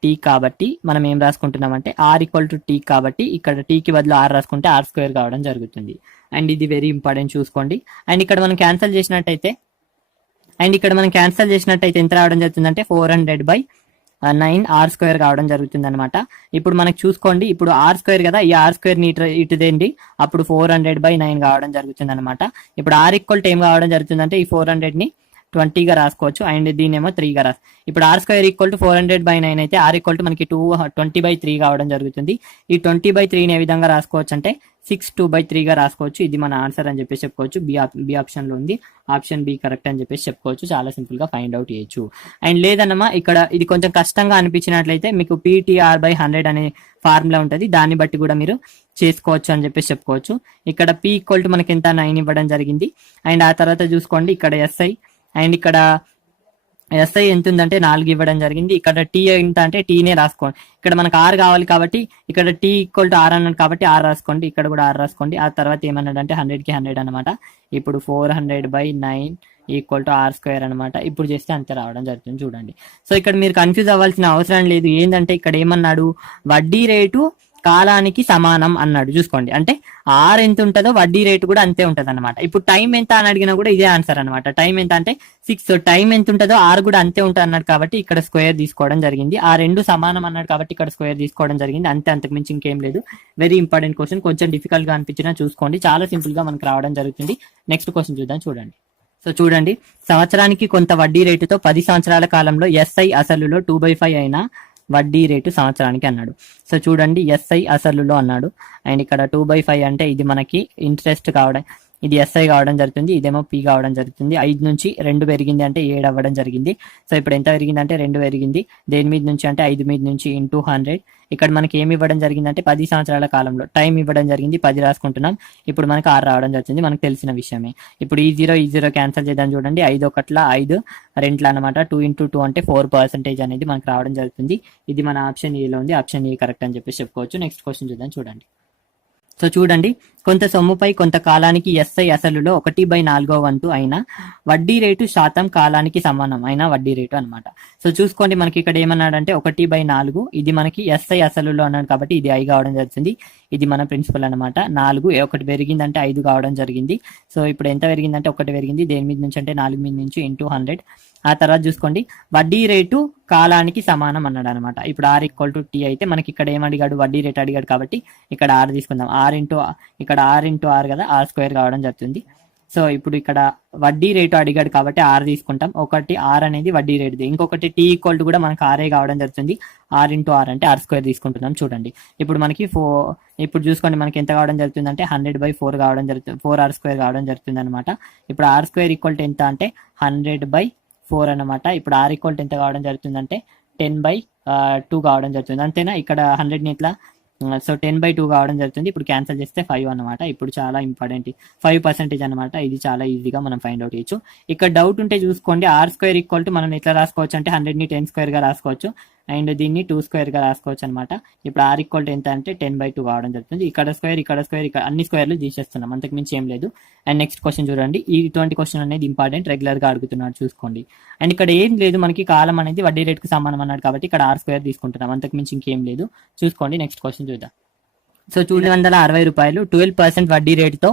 టీ కాబట్టి మనం ఏం రాసుకుంటున్నాం అంటే ఆర్ ఈక్వల్ టు టీ కాబట్టి ఇక్కడ టీకి బదులు ఆర్ రాసుకుంటే R² కావడం జరుగుతుంది. అండ్ ఇది వెరీ ఇంపార్టెంట్ చూసుకోండి. అండ్ ఇక్కడ మనం క్యాన్సిల్ చేసినట్టయితే ఎంత రావడం జరుగుతుంది అంటే 400/9 R² కావడం జరుగుతుంది అనమాట. ఇప్పుడు మనకు చూసుకోండి, ఇప్పుడు R² కదా, ఈ R² ని ఇటుదేండి, అప్పుడు 400/9 కావడం జరుగుతుంది అనమాట. ఇప్పుడు R ఈక్వల్ టు ఏం కావడం జరుగుతుంది అంటే ఈ 400 ని 20గా రాసుకోవచ్చు అండ్ దీనేమో 3గా రాసు. ఇప్పుడు R² ఈక్వల్ టు 400/9 అయితే R ఈక్వల్ టు మనకి 20/3 కావడం జరుగుతుంది. ఈ 20/3ని ఏ విధంగా రాసుకోవచ్చు అంటే 6 2/3గా రాసుకోవచ్చు. ఇది మన ఆన్సర్ అని చెప్పేసి చెప్పుకోవచ్చు. బి ఆప్షన్ లో ఉంది, ఆప్షన్ బి కరెక్ట్ అని చెప్పేసి చెప్పుకోవచ్చు. చాలా సింపుల్ గా ఫైండ్ అవుట్ చేయొచ్చు. అండ్ లేదన్నమా ఇక్కడ ఇది కొంచెం కష్టంగా అనిపించినట్లయితే మీకు PTR/100 అనే ఫార్ములా ఉంటుంది, దాన్ని బట్టి కూడా మీరు చేసుకోవచ్చు అని చెప్పేసి చెప్పుకోవచ్చు. ఇక్కడ P ఈక్వల్ టు మనకి ఎంత 9 ఇవ్వడం జరిగింది. అండ్ ఆ తర్వాత చూసుకోండి ఇక్కడ SI అండ్ ఇక్కడ ఎస్ఐ ఎంత ఉందంటే 4 ఇవ్వడం జరిగింది. ఇక్కడ టీ ఎంత అంటే టీనే రాసుకోండి. ఇక్కడ మనకు ఆర్ కావాలి కాబట్టి ఇక్కడ టీ ఈక్వల్ టు ఆర్ అన్నాడు కాబట్టి ఆర్ రాసుకోండి, ఇక్కడ కూడా ఆర్ రాసుకోండి. ఆ తర్వాత ఏమన్నాడు అంటే 100కి 100 అనమాట. ఇప్పుడు 400/9 ఈక్వల్ టు R² అనమాట. ఇప్పుడు చేస్తే అంతే రావడం జరుగుతుంది చూడండి. సో ఇక్కడ మీరు కన్ఫ్యూజ్ అవ్వాల్సిన అవసరం లేదు. ఏంటంటే ఇక్కడ ఏమన్నాడు, వడ్డీ రేటు కాలానికి సమానం అన్నాడు. చూసుకోండి, అంటే ఆర్ ఎంత ఉంటుందో వడ్డీ రేటు కూడా అంతే ఉంటది అనమాట. ఇప్పుడు టైం ఎంత అని అడిగినా కూడా ఇదే ఆన్సర్ అనమాట. టైం ఎంత అంటే 6. టైం ఎంత ఉంటుందో ఆర్ కూడా అంతే ఉంటుంది అన్నాడు కాబట్టి ఇక్కడ స్క్వేర్ తీసుకోవడం జరిగింది. ఆ రెండు సమానం అన్నాడు కాబట్టి ఇక్కడ స్క్వేర్ తీసుకోవడం జరిగింది. అంతే, అంతకు మించి ఇంకేం లేదు. Very important question. కొంచెం డిఫికల్ట్ గా అనిపించినా చూసుకోండి, చాలా సింపుల్ గా మనకు రావడం జరుగుతుంది. నెక్స్ట్ క్వశ్చన్ చూద్దాం. సో చూడండి, సంవత్సరానికి కొంత వడ్డీ రేటుతో 10 సంవత్సరాల కాలంలో ఎస్ఐ అసలులో 2/5 అయినా వడ్డీ రేటు సంవత్సరానికి అన్నాడు. సో చూడండి, ఎస్ఐ అసలులో అన్నాడు అండ్ ఇక్కడ 2/5 అంటే ఇది మనకి ఇంట్రెస్ట్ కావడం, ఇది ఎస్ఐ కావడం జరుగుతుంది, ఇదేమో పి కావడం జరుగుతుంది. 5 నుంచి 2 పెరిగింది అంటే 7 అవ్వడం జరిగింది. సో ఇప్పుడు ఎంత పెరిగింది అంటే 2 పెరిగింది. దేని మీద నుంచి అంటే 5 మీద నుంచి ఇంటూ 100. ఇక్కడ మనకి ఏమి ఇవ్వడం జరిగింది అంటే 10 సంవత్సరాల కాలంలో టైం ఇవ్వడం జరిగింది, 10 రాసుకుంటున్నాం. ఇప్పుడు మనకి 6 రావడం జరుగుతుంది, మనకు తెలిసిన విషయమే. ఇప్పుడు ఈ 0 క్యాన్సిల్ చేద్దాం చూడండి. 5 1 5 2 అనమాట. 2 × 2 అంటే 4% అనేది మనకు రావడం జరుగుతుంది. ఇది మన ఆప్షన్ ఏలో ఉంది, ఆప్షన్ ఏ కరెక్ట్ అని చెప్పేసి చెప్పుకోవచ్చు. నెక్స్ట్ క్వశ్చన్ చూద్దాం చూడండి. సో చూడండి, కొంత సొమ్ముపై కొంత కాలానికి ఎస్ఐ అసలులో 1/4 వంతు అయిన వడ్డీ రేటు శాతం కాలానికి సమానం అయిన వడ్డీ రేటు అనమాట. సో చూసుకోండి, మనకి ఇక్కడ ఏమన్నాడంటే 1/4, ఇది మనకి ఎస్ఐ అసలులో అన్నాడు కాబట్టి ఇది 5 కావడం జరుగుతుంది. ఇది మన ప్రిన్సిపల్ అనమాట. 4 1 పెరిగిందంటే 5 కావడం జరిగింది. సో ఇప్పుడు ఎంత పెరిగిందంటే 1 పెరిగింది. దేని మీద నుంచి అంటే 4 మీద నుంచి ఇంటూ 100. ఆ తర్వాత చూసుకోండి, వడ్డీ రేటు కాలానికి సమానం అన్నాడు అనమాట. ఇప్పుడు R ఈక్వల్ టు టీ అయితే మనకి ఇక్కడ ఏం అడిగాడు, వడ్డీ రేటు అడిగాడు కాబట్టి ఇక్కడ R తీసుకుందాం. ఇక్కడ R ఇంటూ R కదా, R² కావడం జరుగుతుంది. సో ఇప్పుడు ఇక్కడ వడ్డీ రేటు అడిగాడు కాబట్టి R తీసుకుంటాం. ఒకటి R అనేది వడ్డీ రేటుది, ఇంకొకటి T ఈక్వల్ టు కూడా మనకి RA కావడం జరుగుతుంది. R ఇంటూ R అంటే R² తీసుకుంటున్నాం. చూడండి, ఇప్పుడు మనకి ఇప్పుడు చూసుకోండి మనకి ఎంత కావడం జరుగుతుంది అంటే 100/4 కావడం జరుగుతుంది, 4R² కావడం జరుగుతుంది అనమాట. ఇప్పుడు R² ఈక్వల్ టు ఎంత అంటే 100/4 అనమాట. ఇప్పుడు R ఈక్వల్ టు ఎంత కావడం జరుగుతుంది అంటే 10/2 కావడం జరుగుతుంది. అంతేనా? ఇక్కడ 100ని ఇట్లా సో 10/2 కావడం జరుగుతుంది. ఇప్పుడు క్యాన్సిల్ చేస్తే 5 అనమాట. ఇప్పుడు చాలా ఇంపార్టెంట్ 5% అనమాట. ఇది చాలా ఈజీగా మనం ఫైండ్ అవుట్ చేయొచ్చు. ఇక్కడ డౌట్ ఉంటే చూసుకోండి. r² ఈక్వల్ టు మనం ఎట్లా రాసుకోవచ్చు అంటే 100ని 10² గా రాసుకోవచ్చు అండ్ దీన్ని 2² గా రాసుకోవచ్చు అనమాట. ఇప్పుడు r ఈక్వల్ టు ఎంత అంటే 10/2 కావడం జరుగుతుంది. ఇక్కడ స్క్వేర్ ఇక్కడ అన్ని స్క్వేర్లు తీసేస్తున్నాం, అంతకు మించి ఏం లేదు. అండ్ నెక్స్ట్ క్వశ్చన్ చూడండి. ఇటువంటి క్వశ్చన్ అనేది ఇంపార్టెంట్, రెగ్యులర్ గా అడుగుతున్నాడు చూసుకోండి. అండ్ ఇక్కడ ఏం లేదు, మనకి కాలం అనేది వడ్డీ రేటుకు సమానం అన్నాడు కాబట్టి ఇక్కడ r² తీసుకుంటున్నాం, అంతకు మించి ఇంకేం లేదు. చూసుకోండి. నెక్స్ట్ క్వశ్చన్ చూద్దాం. సో 260 రూపాయలు 12% వడ్డీ రేటుతో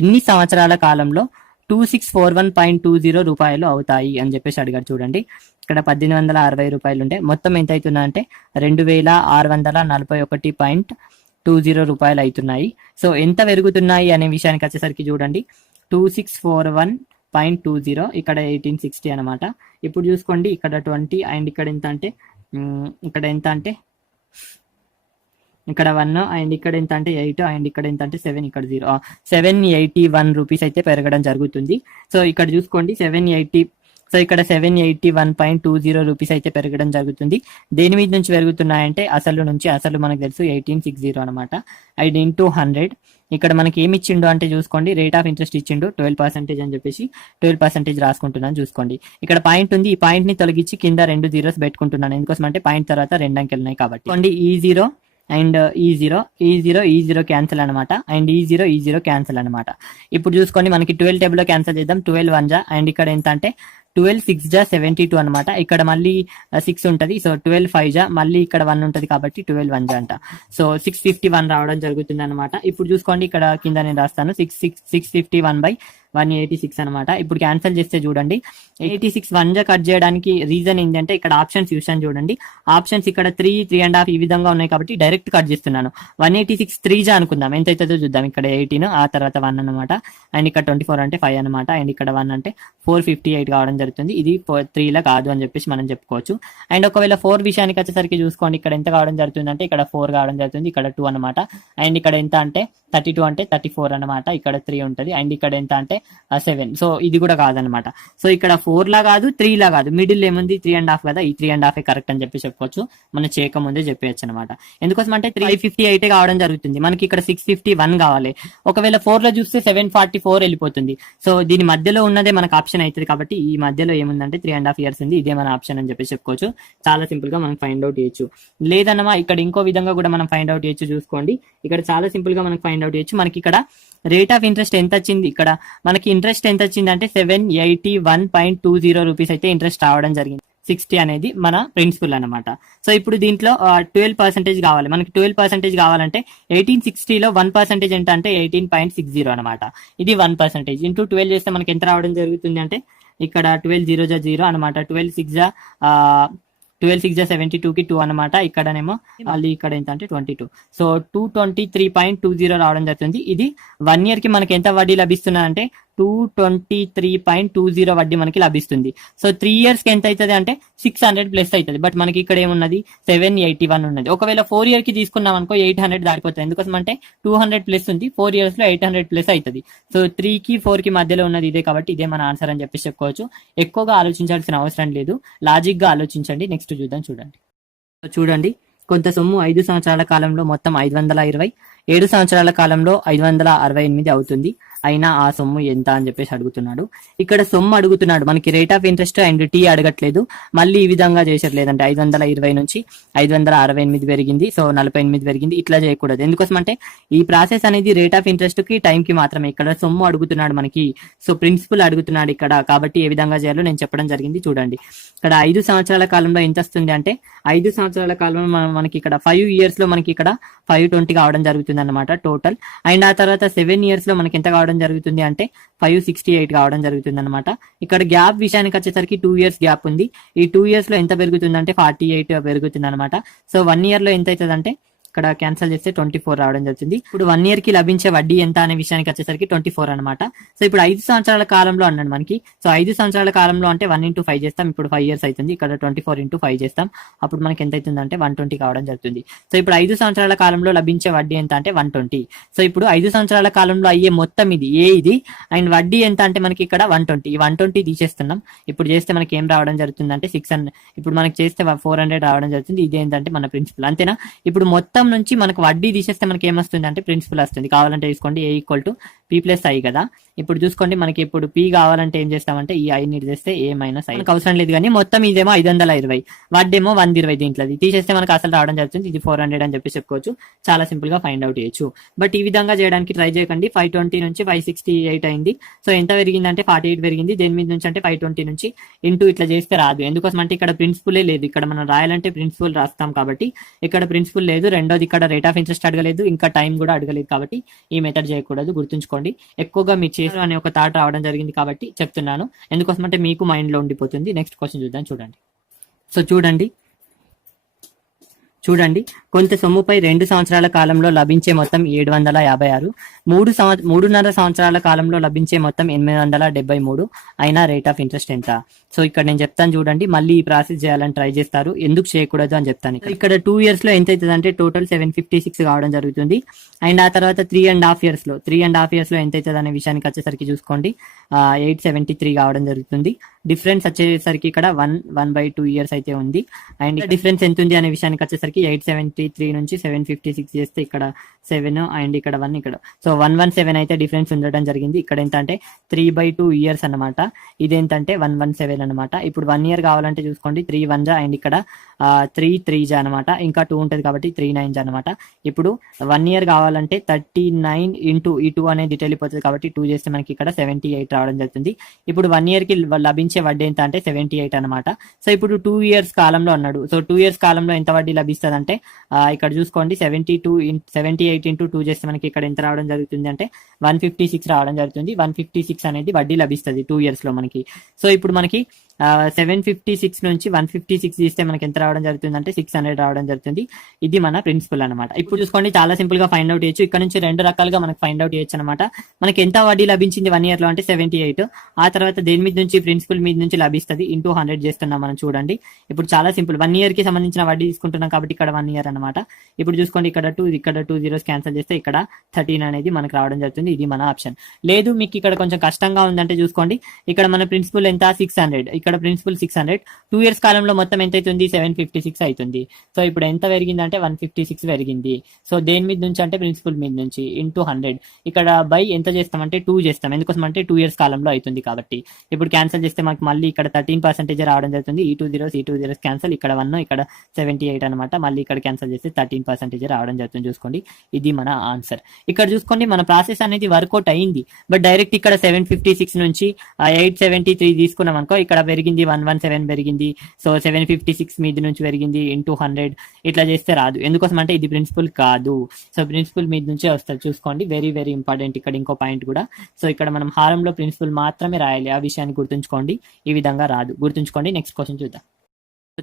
ఎన్ని సంవత్సరాల కాలంలో 2641.20 రూపాయలు అవుతాయి అని చెప్పేసి అడిగారు. చూడండి, ఇక్కడ 1860 రూపాయలు ఉంటే మొత్తం ఎంత అవుతున్నా అంటే 2641.20 రూపాయలు అవుతున్నాయి. సో ఎంత పెరుగుతున్నాయి అనే విషయానికి వచ్చేసరికి చూడండి, 2641.20 ఇక్కడ 1860 అనమాట. ఇప్పుడు చూసుకోండి, ఇక్కడ 20 అండ్ ఇక్కడ ఎంత అంటే ఇక్కడ 1 అండ్ ఇక్కడ ఎంత అంటే 8 అండ్ ఇక్కడ ఎంత అంటే 7, ఇక్కడ 0, 781 రూపీస్ అయితే పెరగడం జరుగుతుంది. సో ఇక్కడ చూసుకోండి 780, సో ఇక్కడ 781.20 రూపీస్ అయితే పెరగడం జరుగుతుంది. దేని మీద నుంచి పెరుగుతున్నాయంటే అసలు మనకు తెలుసు 1860 అనమాట. అండ్ ఇంటూ 100 ఇక్కడ మనకి ఏమి ఇచ్చిండు అంటే చూసుకోండి, రేట్ ఆఫ్ ఇంట్రెస్ట్ ఇచ్చిండు 12% అని చెప్పేసి 12% రాసుకుంటున్నాను. చూసుకోండి, ఇక్కడ పాయింట్ ఉంది, ఈ పాయింట్ ని తొలగించి కింద 2 జీరోస్ పెట్టుకుంటున్నాను. ఎందుకోసం అంటే పాయింట్ తర్వాత 2 అంకెలు ఉన్నాయి కాబట్టి. ఈ0 అండ్ ఈ0 క్యాన్సిల్ అనమాట. అండ్ ఈ0 క్యాన్సిల్ అనమాట. ఇప్పుడు చూసుకోండి, మనకి 12 టేబుల్ లో క్యాన్సిల్ చేద్దాం. 12 1 అండ్ ఇక్కడ ఎంత అంటే 12 6 72 అనమాట. ఇక్కడ మళ్ళీ 6 ఉంటది. సో 12 5 మళ్ళీ ఇక్కడ 1 ఉంటది కాబట్టి 12 1 అంట. సో 651 రావడం జరుగుతుంది అనమాట. ఇప్పుడు చూసుకోండి, ఇక్కడ కింద నేను రాస్తాను 651/186 అనమాట. ఇప్పుడు క్యాన్సిల్ చేస్తే చూడండి 86 1 కట్ చేయడానికి రీజన్ ఏంటంటే ఇక్కడ ఆప్షన్స్ చూసాను చూడండి. ఆప్షన్స్ ఇక్కడ 3 3.5 ఈ విధంగా ఉన్నాయి కాబట్టి డైరెక్ట్ కట్ చేస్తున్నాను. 186 3 అనుకుందాం, ఎంత అవుతుందో చూద్దాం. ఇక్కడ 18 ఆ తర్వాత 1 అనమాట. అండ్ ఇక్కడ 24 అంటే 5 అనమాట. అండ్ ఇక్కడ 1 అంటే 458 కావడం జరుగుతుంది. ఇది 3 లా కాదు అని చెప్పేసి మనం చెప్పుకోవచ్చు. అండ్ ఒకవేళ 4 విషయానికి వచ్చేసరికి చూసుకోండి, ఇక్కడ ఎంత కావడం జరుగుతుంది అంటే ఇక్కడ 4 కావడం జరుగుతుంది, ఇక్కడ 2 అనమాట. అండ్ ఇక్కడ ఎంత అంటే 32 అంటే 34 అనమాట. ఇక్కడ 3 ఉంటది. అండ్ ఇక్కడ ఎంత అంటే 7. సో ఇది కూడా కాదనమాట. సో ఇక్కడ 4 లా కాదు 3 లా కాదు, మిడిల్ ఏముంది 3.5 కదా, ఈ 3.5 కరెక్ట్ అని చెప్పి చెప్పుకోవచ్చు. మనం చేయకముందే చెప్పేయచ్చు అనమాట. ఎందుకోసం అంటే 358 కావడం జరుగుతుంది, మనకి ఇక్కడ 651 కావాలి. ఒకవేళ 4 లో చూస్తే 744 వెళ్ళిపోతుంది. సో దీని మధ్యలో ఉన్నదే మనకు ఆప్షన్ అవుతుంది కాబట్టి ఈ మధ్యలో ఏముందంటే 3.5 ఇయర్స్ ఉంది, ఇదే మన ఆప్షన్ అని చెప్పి చెప్పుకోవచ్చు. చాలా సింపుల్ గా మనం ఫైండ్ అవుట్ చేయొచ్చు. లేదన్నమా ఇక్కడ ఇంకో విధంగా కూడా మనం ఫైండ్ అవుట్ చేయొచ్చు. చూసుకోండి, ఇక్కడ చాలా సింపుల్ గా మనం ఫైండ్ అవుట్ చేయొచ్చు. మనకి ఇక్కడ రేట్ ఆఫ్ ఇంట్రెస్ట్ ఎంత వచ్చింది, ఇక్కడ మనకి ఇంట్రెస్ట్ ఎంత వచ్చింది అంటే 781.20 రూపీస్ అయితే ఇంట్రెస్ట్ రావడం జరిగింది. 60 అనేది మన ప్రిన్సిపల్ అనమాట. సో ఇప్పుడు దీంట్లో 12% కావాలి. మనకి 12% కావాలంటే 1860లో 1% ఎంత అంటే 18.60 అనమాట. ఇది 1%. ఇంటూ 12 చేస్తే మనకి ఎంత రావడం జరుగుతుంది అంటే ఇక్కడ 12 0 అనమాట. 12 6 72కి 2 అనమాట. ఇక్కడనేమో మళ్ళీ ఇక్కడ ఎంత అంటే 22. సో 223.20 రావడం జరుగుతుంది. ఇది 1 year కి మనకి ఎంత వడ్డీ లభిస్తుంది అంటే 223.20 వడ్డీ మనకి లభిస్తుంది. సో 3 years కి ఎంత అవుతుంది అంటే 600 ప్లస్ అవుతుంది. బట్ మనకి ఇక్కడ ఏమున్నది 781 ఉన్నది. ఒకవేళ 4 year కి తీసుకున్నాం అనుకో 800 దాటిపోతుంది. ఎందుకోసం అంటే 200 ప్లస్ ఉంది, 4 years లో 800 ప్లస్ అవుతుంది. సో 3 కి 4 కి మధ్యలో ఉన్నది ఇదే కాబట్టి ఇదే మన ఆన్సర్ అని చెప్పేసి చెప్పుకోవచ్చు. ఎక్కువగా ఆలోచించాల్సిన అవసరం లేదు, లాజిక్ గా ఆలోచించండి. నెక్స్ట్ చూద్దాం. చూడండి కొంత సొమ్ము 5 సంవత్సరాల కాలంలో మొత్తం 520, 7 సంవత్సరాల కాలంలో 568 అవుతుంది. అయినా ఆ సొమ్ము ఎంత అని చెప్పేసి అడుగుతున్నాడు. ఇక్కడ సొమ్ము అడుగుతున్నాడు, మనకి rate of interest and T అడగట్లేదు. మళ్ళీ ఈ విధంగా చేసట్లేదంటే 520 నుంచి 568 పెరిగింది, సో 48 పెరిగింది, ఇట్లా చేయకూడదు. ఎందుకోసం అంటే ఈ ప్రాసెస్ అనేది రేట్ ఆఫ్ ఇంట్రెస్ట్ కి టైం కి మాత్రమే. ఇక్కడ సొమ్ము అడుగుతున్నాడు మనకి, సో ప్రిన్సిపల్ అడుగుతున్నాడు ఇక్కడ కాబట్టి ఏ విధంగా చేయాలో నేను చెప్పడం జరిగింది. చూడండి, ఇక్కడ 5 సంవత్సరాల కాలంలో ఎంత వస్తుంది అంటే 5 సంవత్సరాల కాలంలో మనకి ఇక్కడ 5 years లో మనకి ఇక్కడ 520 కావడం జరుగుతుంది అనమాట టోటల్. అండ్ ఆ తర్వాత 7 years లో మనకి ఎంత కావడం జరుగుతుంది అంటే 568 కావడం జరుగుతుంది అనమాట. ఇక్కడ గ్యాప్ విషయానికి వచ్చేసరికి 2 years గ్యాప్ ఉంది. ఈ 2 years లో ఎంత పెరుగుతుంది అంటే 48 పెరుగుతుంది అనమాట. సో 1 year లో ఎంత అవుతుంది అంటే ఇక్కడ క్యాన్సిల్ చేస్తే 24 రావడం జరుగుతుంది. ఇప్పుడు 1 year కి లభించే వడ్డీ ఎంత అనే విషయానికి వచ్చేసరికి 24 అనమాట. సో ఇప్పుడు 5 సంవత్సరాల కాలంలో అన్నాడు మనకి. సో 5 సంవత్సరాల కాలంలో అంటే 1 into 5 చేస్తాం. ఇప్పుడు 5 years అవుతుంది. ఇక్కడ 24 into 5 చేస్తాం. అప్పుడు మనకి ఎంత అవుతుంది అంటే 120 కావడం జరుగుతుంది. సో ఇప్పుడు 5 సంవత్సరాల కాలంలో లభించే వడ్డీ ఎంత అంటే 120. సో ఇప్పుడు 5 సంవత్సరాల కాలంలో అయ్యే మొత్తం ఇది అండ్ వడ్డీ ఎంత అంటే మనకి ఇక్కడ 120. ఈ 120 తీసేస్తున్నాం. ఇప్పుడు చేస్తే మనకి ఏం రావడం జరుగుతుంది అంటే 600. ఇప్పుడు మనకి చేస్తే 400 రావడం జరుగుతుంది. ఇది ఏంటంటే మన ప్రిన్సిపల్, అంతేనా. ఇప్పుడు మొత్తం మొత్తం నుంచి మనకు వడ్డీ తీసేస్తే మనకి ఏమొస్తుంది అంటే ప్రిన్సిపల్ వస్తుంది. కావాలంటే తీసుకోండి A equal to P plus I కదా. ఇప్పుడు చూసుకోండి మనకి ఇప్పుడు P కావాలంటే ఏం చేస్తామంటే ఈ I ని తీసేస్తే A మైనస్ I. మనకు అవసరం లేదు కానీ మొత్తం ఇదేమో 520, వడ్డేమో 120, దీంట్లో తీసేస్తే మనకు అసలు రావడం జరుగుతుంది. ఇది 400 అని చెప్పి చెప్పుకోవచ్చు. చాలా సింపుల్ గా ఫైండ్ అవుట్ చేయొచ్చు. బట్ ఈ విధంగా చేయడానికి ట్రై చేయకండి. 520 నుంచి 568 అయింది. సో ఎంత పెరిగిందంటే 48 పెరిగింది. దేని మీద నుంచి అంటే 520 నుంచి ఇంటూ ఇట్లా చేస్తే రాదు. ఎందుకోసం అంటే ఇక్కడ ప్రిన్సిపలే లేదు. ఇక్కడ మనం రాయాలంటే ప్రిన్సిపల్ రాస్తాం కాబట్టి ఇక్కడ ప్రిన్సిపల్ లేదు. రెండోది ఇక్కడ రేట్ ఆఫ్ ఇంట్రెస్ట్ అడగలేదు, ఇంకా టైం కూడా అడగలేదు కాబట్టి ఈ మెథడ్ చేయకూడదు. గుర్తుంచుకోండి. ఎక్కువగా మీరు చేశారు అనే ఒక థాట్ రావడం జరిగింది కాబట్టి చెప్తున్నాను. ఎందుకోసం అంటే మీకు మైండ్ లో ఉండిపోతుంది. నెక్స్ట్ క్వశ్చన్ చూద్దాం. సో చూడండి కొంత సొమ్ముపై 2 సంవత్సరాల కాలంలో లభించే మొత్తం 756, 3.5 సంవత్సరాల కాలంలో లభించే మొత్తం 873 అయినా రేట్ ఆఫ్ ఇంట్రెస్ట్ ఎంత? సో ఇక్కడ నేను చెప్తాను చూడండి. మళ్ళీ ఈ ప్రాసెస్ చేయాలని ట్రై చేస్తారు. ఎందుకు చేయకూడదు అని చెప్తాను. ఇక్కడ 2 years లో ఎంత అవుతుంది అంటే టోటల్ 756 కావడం జరుగుతుంది. అండ్ ఆ తర్వాత 3.5 years లో ఎంత అవుతుంది అనే విషయానికి వచ్చేసరికి చూసుకోండి 873 కావడం జరుగుతుంది. డిఫరెన్స్ వచ్చేసరికి ఇక్కడ 1/2 years అయితే ఉంది. అండ్ డిఫరెన్స్ ఎంత ఉంది అనే విషయానికి వచ్చేసరికి 873 నుంచి 756 చేస్తే ఇక్కడ 7 అండ్ ఇక్కడ 1 ఇక్కడ. సో 117 అయితే డిఫరెన్స్ ఉండడం జరిగింది. ఇక్కడ ఎంత అంటే 3/2 years అనమాట. ఇదేంటంటే 117 అనమాట. ఇప్పుడు 1 year కావాలంటే చూసుకోండి 3 1 జా అండ్ ఇక్కడ 3 3 జా అనమాట. ఇంకా 2 ఉంటుంది కాబట్టి 3 9 జా అనమాట. ఇప్పుడు 1 year కావాలంటే 39 ఇంటూ ఈ 2 అనేది ఇటు వెళ్ళిపోతుంది కాబట్టి 2 చేస్తే మనకి ఇక్కడ 78 రావడం జరుగుతుంది. ఇప్పుడు 1 year కి లభించే వడ్డీ ఎంత అంటే 78 అనమాట. సో ఇప్పుడు 2 years కాలంలో అన్నాడు. సో 2 years కాలంలో ఎంత వడ్డీ లభిస్తుంది అంటే ఇక్కడ చూసుకోండి 78 ఇంటూ 2 చేస్తే మనకి ఇక్కడ ఎంత రావడం జరుగుతుంది అంటే 156 రావడం జరుగుతుంది. 156 అనేది వడ్డీ లభిస్తుంది 2 years లో మనకి. సో ఇప్పుడు మనకి 756 నుంచి 156 తీస్తే మనకి ఎంత రావడం జరుగుతుంది అంటే 600 రావడం జరుగుతుంది. ఇది మన ప్రిన్సిపల్ అనమాట. ఇప్పుడు చూసుకోండి చాలా సింపుల్ గా ఫైండ్ అవుట్ చేయొచ్చు. ఇక్కడ నుంచి 2 రకాలుగా మనకి ఫైండ్ అవుట్ చేయొచ్చు అనమాట. మనకి ఎంత వడ్డీ లభించింది 1 year లో అంటే 78. ఆ తర్వాత దేని మీద నుంచి ప్రిన్సిపల్ మీద నుంచి లభిస్తుంది ఇంటూ 100 చేస్తున్నాం మనం చూడండి. ఇప్పుడు చాలా సింపుల్ 1 year కి సంబంధించిన వడ్డీ తీసుకుంటున్నాం కాబట్టి ఇక్కడ 1 year అనమాట. ఇప్పుడు చూసుకోండి ఇక్కడ 2 zeros క్యాన్సిల్ చేస్తే ఇక్కడ 13 అనేది మనకు రావడం జరుగుతుంది. ఇది మన ఆప్షన్. లేదు మీకు ఇక్కడ కొంచెం కష్టంగా ఉందంటే చూసుకోండి ఇక్కడ మన ప్రిన్సిపల్ ఎంత 600, ఇక్కడ ప్రిన్సిపల్ 600, 2 years కాలంలో మొత్తం ఎంత అవుతుంది 756 అవుతుంది. సో ఇప్పుడు ఎంత పెరిగింది అంటే 156 పెరిగింది. సో దేని మీద నుంచి అంటే ప్రిన్సిపల్ మీద నుంచి ఇంటూ 100. ఇక్కడ బై ఎంత చేస్తామంటే 2 చేస్తాం. ఎందుకోసం అంటే 2 years కాలంలో అవుతుంది కాబట్టి. ఇప్పుడు క్యాన్సిల్ చేస్తే మనకి మళ్ళీ ఇక్కడ 13% రావడం జరుగుతుంది. ఈ 2 zeros క్యాన్సిల్, ఇక్కడ 1 ఇక్కడ 78 అనమాట. మళ్ళీ ఇక్కడ క్యాన్సిల్ చేస్తే 13% రావడం జరుగుతుంది. చూసుకోండి ఇది మన ఆన్సర్. ఇక్కడ చూసుకోండి మన ప్రాసెస్ అనేది వర్కౌట్ అయింది. బట్ డైరెక్ట్ ఇక్కడ 756 నుంచి 873 తీసుకున్నాం అనుకో ఇక్కడ పెరిగింది 117 పెరిగింది. సో 756 మీద నుంచి పెరిగింది ఇంటూ 100 ఇట్లా చేస్తే రాదు. ఎందుకోసం అంటే ఇది ప్రిన్సిపల్ కాదు. సో ప్రిన్సిపల్ మీద నుంచే వస్తుంది. చూసుకోండి వెరీ వెరీ ఇంపార్టెంట్ ఇక్కడ ఇంకో పాయింట్ కూడా. సో ఇక్కడ మనం హారంలో ప్రిన్సిపల్ మాత్రమే రాయాలి. ఆ విషయాన్ని గుర్తుంచుకోండి. ఈ విధంగా రాదు. గుర్తుంచుకోండి. నెక్స్ట్ క్వశ్చన్ చూద్దాం.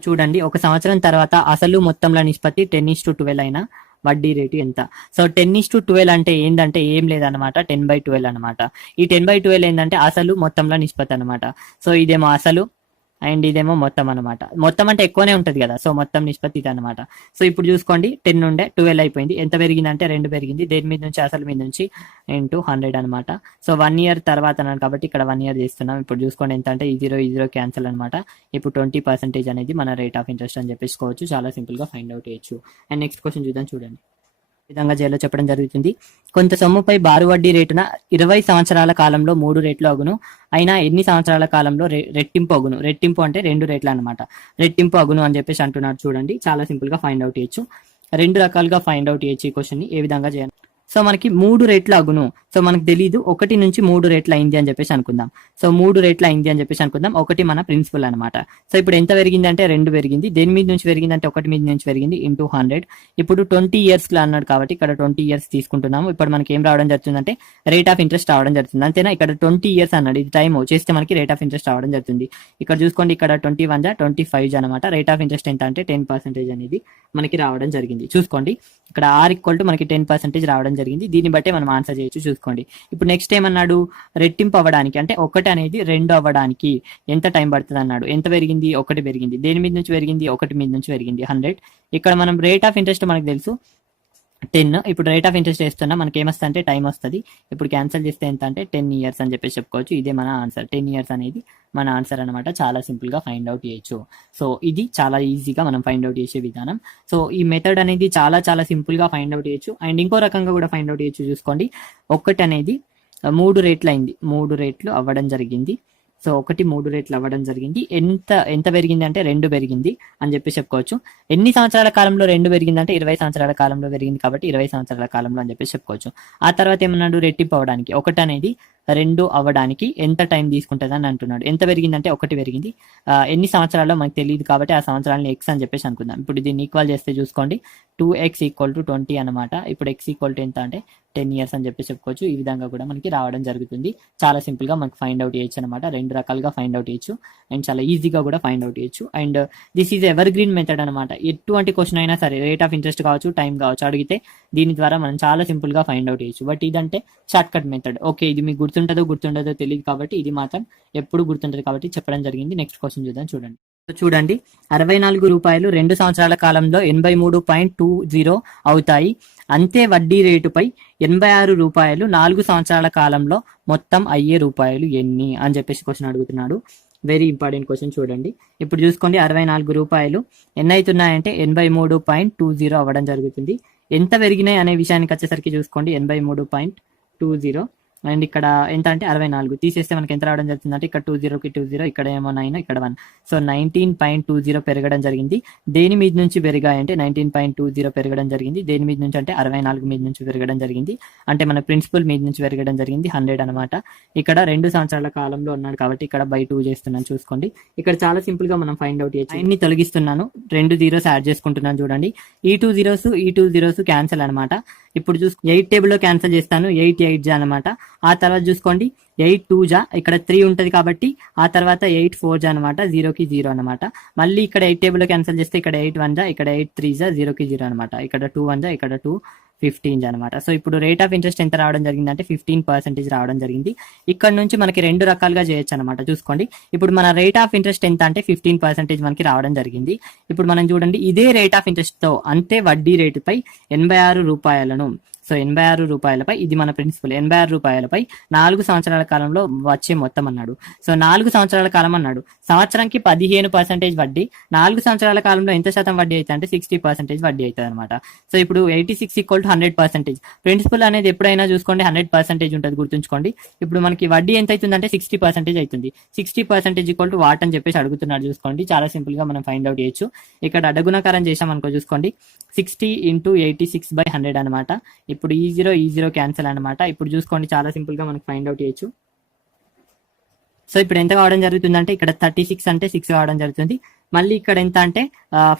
చూడండి 1 సంవత్సరం తర్వాత అసలు మొత్తంలో నిష్పత్తి 10:12 అయినా వడ్డీ రేటు ఎంత? సో 10:12 అంటే ఏంటంటే ఏం లేదనమాట 10/12 అనమాట. ఈ 10/12 ఏంటంటే అసలు మొత్తంలో నిష్పత్తి అనమాట. సో ఇదేమో అసలు అండ్ ఇదేమో మొత్తం అనమాట. మొత్తం అంటే ఎక్కువనే ఉంటుంది కదా. సో మొత్తం నిష్పత్తి ఇది అనమాట. సో ఇప్పుడు చూసుకోండి 10 ఉండే 12 అయిపోయింది. ఎంత పెరిగింది అంటే 2 పెరిగింది. దేని మీద నుంచి అసలు మీద నుంచి ఇంటూ 100 అనమాట. సో 1 year తర్వాత అన్నాను కాబట్టి ఇక్కడ 1 year చేస్తున్నాం. ఇప్పుడు చూసుకోండి ఎంత అంటే ఈ 0 క్యాన్సిల్ అనమాట. ఇప్పుడు 20% అనేది మన రేట్ ఆఫ్ ఇంట్రెస్ట్ అని చెప్పేసుకోవచ్చు. చాలా సింపుల్ గా ఫైండ్ అవుట్ చేయొచ్చు. అండ్ నెక్స్ట్ క్వశ్చన్ చూద్దాం. చూడండి విధంగా చేయాలో చెప్పడం జరుగుతుంది. కొంత సొమ్ముపై బారు వడ్డీ రేటున 20 సంవత్సరాల కాలంలో 3 రెట్లు అగును అయినా ఎన్ని సంవత్సరాల కాలంలో రెట్టింపు అగును? రెట్టింపు అంటే 2 రెట్లు అనమాట. రెట్టింపు అగును అని చెప్పేసి అంటున్నారు. చూడండి చాలా సింపుల్ గా ఫైండ్ అవుట్ చేయొచ్చు. 2 రకాలుగా ఫైండ్ అవుట్ చేయొచ్చు ఈ క్వశ్చన్ ని. ఏ విధంగా చేయాలి? సో మనకి 3 రెట్లు అగును. సో మనకు తెలీదు 1 నుంచి 3 రెట్లు అయింది అని చెప్పేసి అనుకుందాం. సో 3 రెట్లు అయింది అని చెప్పేసి అనుకుందాం. 1 మన ప్రిన్సిపల్ అనమాట. సో ఇప్పుడు ఎంత పెరిగింది అంటే 2 పెరిగింది. దేని మీద నుంచి పెరిగింది అంటే 1 మీద నుంచి పెరిగింది ఇంటూ 100. ఇప్పుడు 20 years లో అన్నాడు కాబట్టి ఇక్కడ 20 years తీసుకుంటున్నాము. ఇప్పుడు మనకి ఏం రావడం జరుగుతుందంటే రేట్ ఆఫ్ ఇంట్రెస్ట్ రావడం జరుగుతుంది. అంతేనా? ఇక్కడ 20 years అన్నాడు. ఇది టైం చేస్తే మనకి రేట్ ఆఫ్ ఇంట్రెస్ట్ రావడం జరుగుతుంది. ఇక్కడ చూసుకోండి ఇక్కడ 21 జా 25 అనమాట. రేట్ ఆఫ్ ఇంట్రెస్ట్ ఎంత అంటే 10% అనేది మనకి రావడం జరిగింది. చూసుకోండి ఇక్కడ R = మనకి 10% రావడం జరిగింది. దీన్ని బట్టే మనం ఆన్సర్ చేయొచ్చు. చూసుకోండి ఇప్పుడు నెక్స్ట్ ఏమన్నాడు? రెట్టింపు అవ్వడానికి అంటే 1 అనేది 2 అవ్వడానికి ఎంత టైం పడుతుంది అన్నాడు. ఎంత పెరిగింది? 1 పెరిగింది. దేని మీద నుంచి పెరిగింది? 1 మీద నుంచి పెరిగింది 100. ఇక్కడ మనం రేట్ ఆఫ్ ఇంట్రెస్ట్ మనకు తెలుసు 10. ఇప్పుడు రేట్ ఆఫ్ ఇంట్రెస్ట్ వేస్తున్నా మనకి ఏమొస్తుంది అంటే టైం వస్తుంది. ఇప్పుడు క్యాన్సిల్ చేస్తే ఎంత అంటే 10 ఇయర్స్ అని చెప్పేసి చెప్పుకోవచ్చు. ఇదే మన ఆన్సర్. 10 ఇయర్స్ అనేది మన ఆన్సర్ అనమాట. చాలా సింపుల్గా ఫైండ్ అవుట్ చేయొచ్చు. సో ఇది చాలా ఈజీగా మనం ఫైండ్ అవుట్ చేసే విధానం. సో ఈ మెథడ్ అనేది చాలా చాలా సింపుల్గా ఫైండ్ అవుట్ చేయొచ్చు. అండ్ ఇంకో రకంగా కూడా ఫైండ్ అవుట్ చేయొచ్చు. చూసుకోండి, ఒకటి అనేది 3 రేట్లు అయింది, 3 రేట్లు అవ్వడం జరిగింది. సో ఒకటి 3 రేట్లు అవ్వడం జరిగింది. ఎంత ఎంత పెరిగింది అంటే 2 పెరిగింది అని చెప్పి చెప్పుకోవచ్చు. ఎన్ని సంవత్సరాల కాలంలో 2 పెరిగింది అంటే 20 సంవత్సరాల కాలంలో పెరిగింది కాబట్టి 20 సంవత్సరాల కాలంలో అని చెప్పేసి చెప్పుకోవచ్చు. ఆ తర్వాత ఏమన్నాడు, రెట్టింపు అవ్వడానికి ఒకటి అనేది 2 అవ్వడానికి ఎంత టైం తీసుకుంటుంది అని అంటున్నాడు. ఎంత పెరిగిందంటే 1 పెరిగింది. ఎన్ని సంవత్సరాల్లో మనకు తెలియదు కాబట్టి ఆ సంవత్సరాలని ఎక్స్ అని చెప్పేసి అనుకుందాం. ఇప్పుడు దీన్ని ఈక్వల్ చేస్తే చూసుకోండి, 2x = 20 అనమాట. ఇప్పుడు x = ఎంత అంటే 10 ఇయర్స్ అని చెప్పి చెప్పుకోవచ్చు. ఈ విధంగా కూడా మనకి రావడం జరుగుతుంది. చాలా సింపుల్ గా మనకి ఫైండ్ అవుట్ చేయొచ్చు అనమాట. 2 రకాలుగా ఫైండ్ అవుట్ చేయొచ్చు అండ్ చాలా ఈజీగా కూడా ఫైండ్ అవుట్ చేయొచ్చు. And this is ever green method అనమాట. ఎటువంటి క్వశ్చన్ అయినా సరే, రేట్ ఆఫ్ ఇంట్రెస్ట్ కావచ్చు, టైం కావచ్చు, అడిగితే దీని ద్వారా మనం చాలా సింపుల్ గా ఫైండ్ అవుట్ చేయొచ్చు. బట్ ఇదంటే షార్ట్ కట్ మెథడ్. ఓకే, ఇది మీకు గుర్తుండదో తెలియదు కాబట్టి ఇది మాత్రం ఎప్పుడు గుర్తుంటది కాబట్టి చెప్పడం జరిగింది. నెక్స్ట్ క్వశ్చన్ చూద్దాం. చూడండి, 64 రూపాయలు 2 సంవత్సరాల కాలంలో 83.20 అవుతాయి. అంతే వడ్డీ రేటుపై 86 రూపాయలు 4 సంవత్సరాల కాలంలో మొత్తం అయ్యే రూపాయలు ఎన్ని అని చెప్పేసి క్వశ్చన్ అడుగుతున్నాడు. Very important question. చూడండి, ఇప్పుడు చూసుకోండి, 64 రూపాయలు ఎన్ని అవుతున్నాయంటే 83.20 అవ్వడం జరుగుతుంది. ఎంత పెరిగినాయి అనే విషయానికి వచ్చేసరికి చూసుకోండి, 83.20 అండ్ ఇక్కడ ఎంత అంటే 64 తీసేస్తే మనకి ఎంత రావడం జరుగుతుంది అంటే ఇక్కడ 20కి 20, ఇక్కడ ఏమో 9, ఇక్కడ 1. సో 19.20 పెరగడం జరిగింది. దేని మీద నుంచి పెరిగాయంటే 19.20 పెరగడం జరిగింది. దేని మీద నుంచి అంటే 64 మీద నుంచి పెరగడం జరిగింది. అంటే మన ప్రిన్సిపల్ మీద నుంచి పెరగడం జరిగింది, 100 అనమాట. ఇక్కడ 2 సంవత్సరాల కాలంలో ఉన్నాడు కాబట్టి ఇక్కడ బై 2 చేస్తున్నాను. చూసుకోండి, ఇక్కడ చాలా సింపుల్ గా మనం ఫైండ్ అవుట్ చేయొచ్చు. అన్ని తొలగిస్తున్నాను, 2 zeros యాడ్ చేసుకుంటున్నాను. చూడండి, ఈ 2 zeros క్యాన్సిల్ అనమాట. ఇప్పుడు 8 టేబుల్ లో క్యాన్సిల్ చేస్తాను, 8 8 అనమాట. ఆ తర్వాత చూసుకోండి, 8 2 ఇక్కడ 3 ఉంటుంది కాబట్టి ఆ తర్వాత 8 4 అనమాట, 0కి 0 అనమాట. మళ్ళీ ఇక్కడ 8 టేబుల్ లో క్యాన్సిల్ చేస్తే ఇక్కడ 8 1 ఇక్కడ 8 3 0కి 0 అనమాట. ఇక్కడ 2 1 ఇక్కడ 2 15 అనమాట. సో ఇప్పుడు రేట్ ఆఫ్ ఇంట్రెస్ట్ ఎంత రావడం జరిగింది అంటే 15% రావడం జరిగింది. ఇక్కడ నుంచి మనకి 2 రకాలుగా చేయొచ్చు అనమాట. చూసుకోండి, ఇప్పుడు మన రేట్ ఆఫ్ ఇంట్రెస్ట్ ఎంత అంటే 15% మనకి రావడం జరిగింది. ఇప్పుడు మనం చూడండి, ఇదే రేట్ ఆఫ్ ఇంట్రెస్ట్ తో అంతే వడ్డీ రేటుపై 86 రూపాయలను, సో 86 రూపాయలపై, ఇది మన ప్రిన్సిపల్, 86 రూపాయలపై 4 సంవత్సరాల కాలంలో వచ్చే మొత్తం అన్నాడు. సో 4 సంవత్సరాల కాలం అన్నాడు. సంవత్సరానికి 15% వడ్డీ. 4 సంవత్సరాల కాలంలో ఎంత శాతం వడ్డీ అవుతుంది అంటే 60% వడ్డీ అవుతుంది అనమాట. సో ఇప్పుడు 86 = 100%. ప్రిన్సిపల్ అనేది ఎప్పుడైనా చూసుకోండి 100% ఉంటుంది, గుర్తుంచుకోండి. ఇప్పుడు మనకి వడ్డీ ఎంత అవుతుంది అంటే 60% అవుతుంది. 60% = వాట్ అని చెప్పేసి అడుగుతున్నాడు. చూసుకోండి, చాలా సింపుల్ గా మనం ఫైండ్ అవుట్ చేయొచ్చు. ఇక్కడ అడ్డగుణకారం చేసాం అనుకో, చూసుకోండి, 60 × 86/100 అనమాట. ఇప్పుడు ఈ 0 క్యాన్సిల్ అనమాట. ఇప్పుడు చూసుకోండి, చాలా సింపుల్ గా మనకి ఫైండ్ అవుట్ చేయొచ్చు. సో ఇప్పుడు ఎంత కావడం జరుగుతుంది అంటే ఇక్కడ 36 అంటే 6 కావడం జరుగుతుంది. మళ్ళీ ఇక్కడ ఎంత అంటే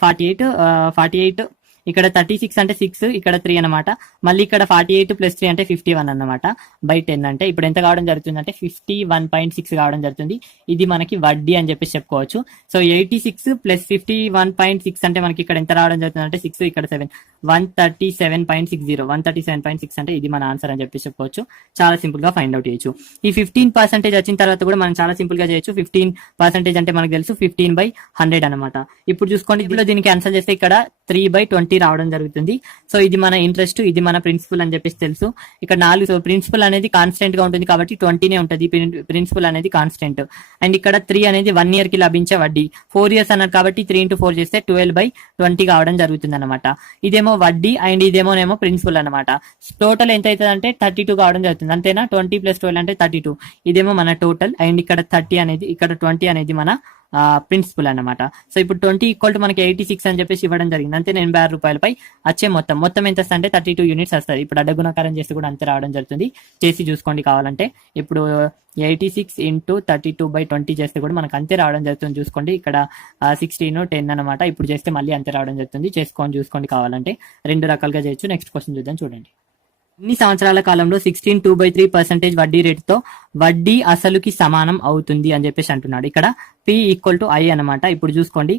48 ఇక్కడ 36 అంటే 6, ఇక్కడ 3 అనమాట. మళ్ళీ ఇక్కడ 48 + 3 అంటే 51 అనమాట. బై 10 అంటే ఇప్పుడు ఎంత కావడం జరుగుతుంది అంటే 51.6 కావడం జరుగుతుంది. ఇది మనకి వడ్డీ అని చెప్పేసి చెప్పుకోవచ్చు. సో 86 + 51.6 అంటే మనకి ఇక్కడ ఎంత రావడం జరుగుతుంది అంటే 6, ఇక్కడ 7, 137.60, 137.6 అంటే ఇది మన ఆన్సర్ అని చెప్పేసి చెప్పుకోవచ్చు. చాలా సింపుల్ గా ఫైండ్ అవుట్ చేయొచ్చు. ఈ 15% వచ్చిన తర్వాత కూడా మనం చాలా సింపుల్ గా చేయొచ్చు. 15% అంటే మనకు తెలుసు 15/100 అనమాట. ఇప్పుడు చూసుకోండి, ఇందులో దీన్ని క్యాన్సిల్ చేస్తే ఇక్కడ 3/20 రావడం జరుగుతుంది. సో ఇది మన ఇంట్రెస్ట్, ఇది మన ప్రిన్సిపల్ అని చెప్పేసి తెలుసు. ఇక్కడ 4, సో ప్రిన్సిపల్ అనేది కాన్స్టెంట్ గా ఉంటుంది కాబట్టి 20నే ఉంటుంది. ప్రిన్సిపల్ అనేది కాన్స్టెంట్. అండ్ ఇక్కడ 3 అనేది 1 year కి లభించే వడ్డీ. 4 years అన్నారు కాబట్టి 3 × 4 చేస్తే 12/20 కావడం జరుగుతుంది అనమాట. ఇదేమో వడ్డీ అండ్ ఇదేమోనేమో ప్రిన్సిపల్ అనమాట. టోటల్ ఎంత అవుతుంది అంటే 32 కావడం జరుగుతుంది. అంతేనా, 20 + 12 అంటే 32. ఇదేమో మన టోటల్ అండ్ ఇక్కడ 30 అనేది, ఇక్కడ 20 అనేది మన ప్రిన్సిపల్ అనమాట. సో ఇప్పుడు 20 = మనకి 86 అని చెప్పేసి ఇవ్వడం జరిగింది. అంతే 86 రూపాయలపై వచ్చే మొత్తం ఎంత వస్తుంది అంటే 32 యూనిట్స్ వస్తుంది. ఇప్పుడు అడ్డగుణకారం చేస్తే కూడా అంతే రావడం జరుగుతుంది. చేసి చూసుకోండి కావాలంటే. ఇప్పుడు 86 × 32/20 చేస్తే కూడా మనకు అంతే రావడం జరుగుతుంది. చూసుకోండి, ఇక్కడ 16 10 అనమాట. ఇప్పుడు చేస్తే మళ్ళీ అంతే రావడం జరుగుతుంది. చూసుకోండి కావాలంటే. 2 రకాలుగా చేయొచ్చు. నెక్స్ట్ క్వశ్చన్ చూద్దాం. చూడండి, ఇన్ని సంవత్సరాల కాలంలో 16 2/3% వడ్డీ రేటుతో వడ్డీ అసలుకి సమానం అవుతుంది అని చెప్పేసి అంటున్నాడు. ఇక్కడ P = I అనమాట. ఇప్పుడు చూసుకోండి,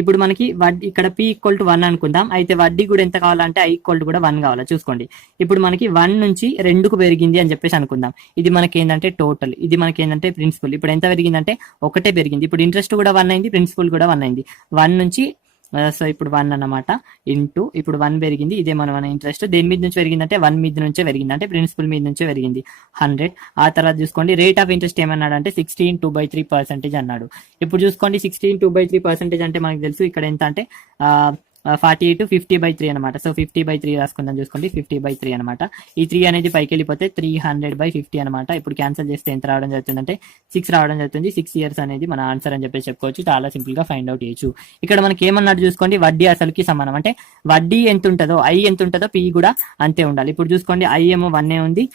ఇప్పుడు మనకి వడ్డీ ఇక్కడ P = 1 అనుకుందాం. అయితే వడ్డీ కూడా ఎంత కావాలంటే I = కూడా 1 కావాలా. చూసుకోండి, ఇప్పుడు మనకి 1 నుంచి 2కు పెరిగింది అని చెప్పేసి అనుకుందాం. ఇది మనకి ఏంటంటే టోటల్, ఇది మనకి ఏంటంటే ప్రిన్సిపల్. ఇప్పుడు ఎంత పెరిగిందంటే 1 పెరిగింది. ఇప్పుడు ఇంట్రెస్ట్ కూడా 1 అయింది, ప్రిన్సిపల్ కూడా 1 అయింది. 1 నుంచి సో ఇప్పుడు 1 అన్నమాట ఇంటూ ఇప్పుడు 1 పెరిగింది, ఇదే మన ఇంట్రెస్ట్ దేని మీద నుంచి పెరిగిందంటే 1 మీద నుంచే పెరిగింది, అంటే ప్రిన్సిపల్ మీద నుంచే పెరిగింది 100. ఆ తర్వాత చూసుకోండి రేట్ ఆఫ్ ఇంట్రెస్ట్ ఏమన్నాడు అంటే 16.2/3% అన్నాడు. ఇప్పుడు చూసుకోండి 16.2/3% అంటే మనకు తెలుసు ఇక్కడ ఎంత అంటే 48 50/3 అనమాట. సో 50/3 రాసుకుందాం, చూసుకోండి 50/3 అనమాట. ఈ 3 అనేది పైకి వెళ్ళిపోతే 300/50 అనమాట. ఇప్పుడు క్యాన్సిల్ చేస్తే ఎంత రావడం జరుగుతుందంటే 6 రావడం జరుగుతుంది. 6 years అనేది మన ఆన్సర్ అని చెప్పేసి చెప్పుకోవచ్చు. చాలా సింపుల్ గా ఫైండ్ అవుట్ చేయొచ్చు. ఇక్కడ మనకి ఏమన్నాడు చూసుకోండి, వడ్డీ అసలుకి సమానం, అంటే వడ్డీ ఎంత ఉంటుందో ఐ ఎంత ఉంటుందో పి కూడా అంతే ఉండాలి. ఇప్పుడు చూసుకోండి ఐ ఏమో 1 ఉంది,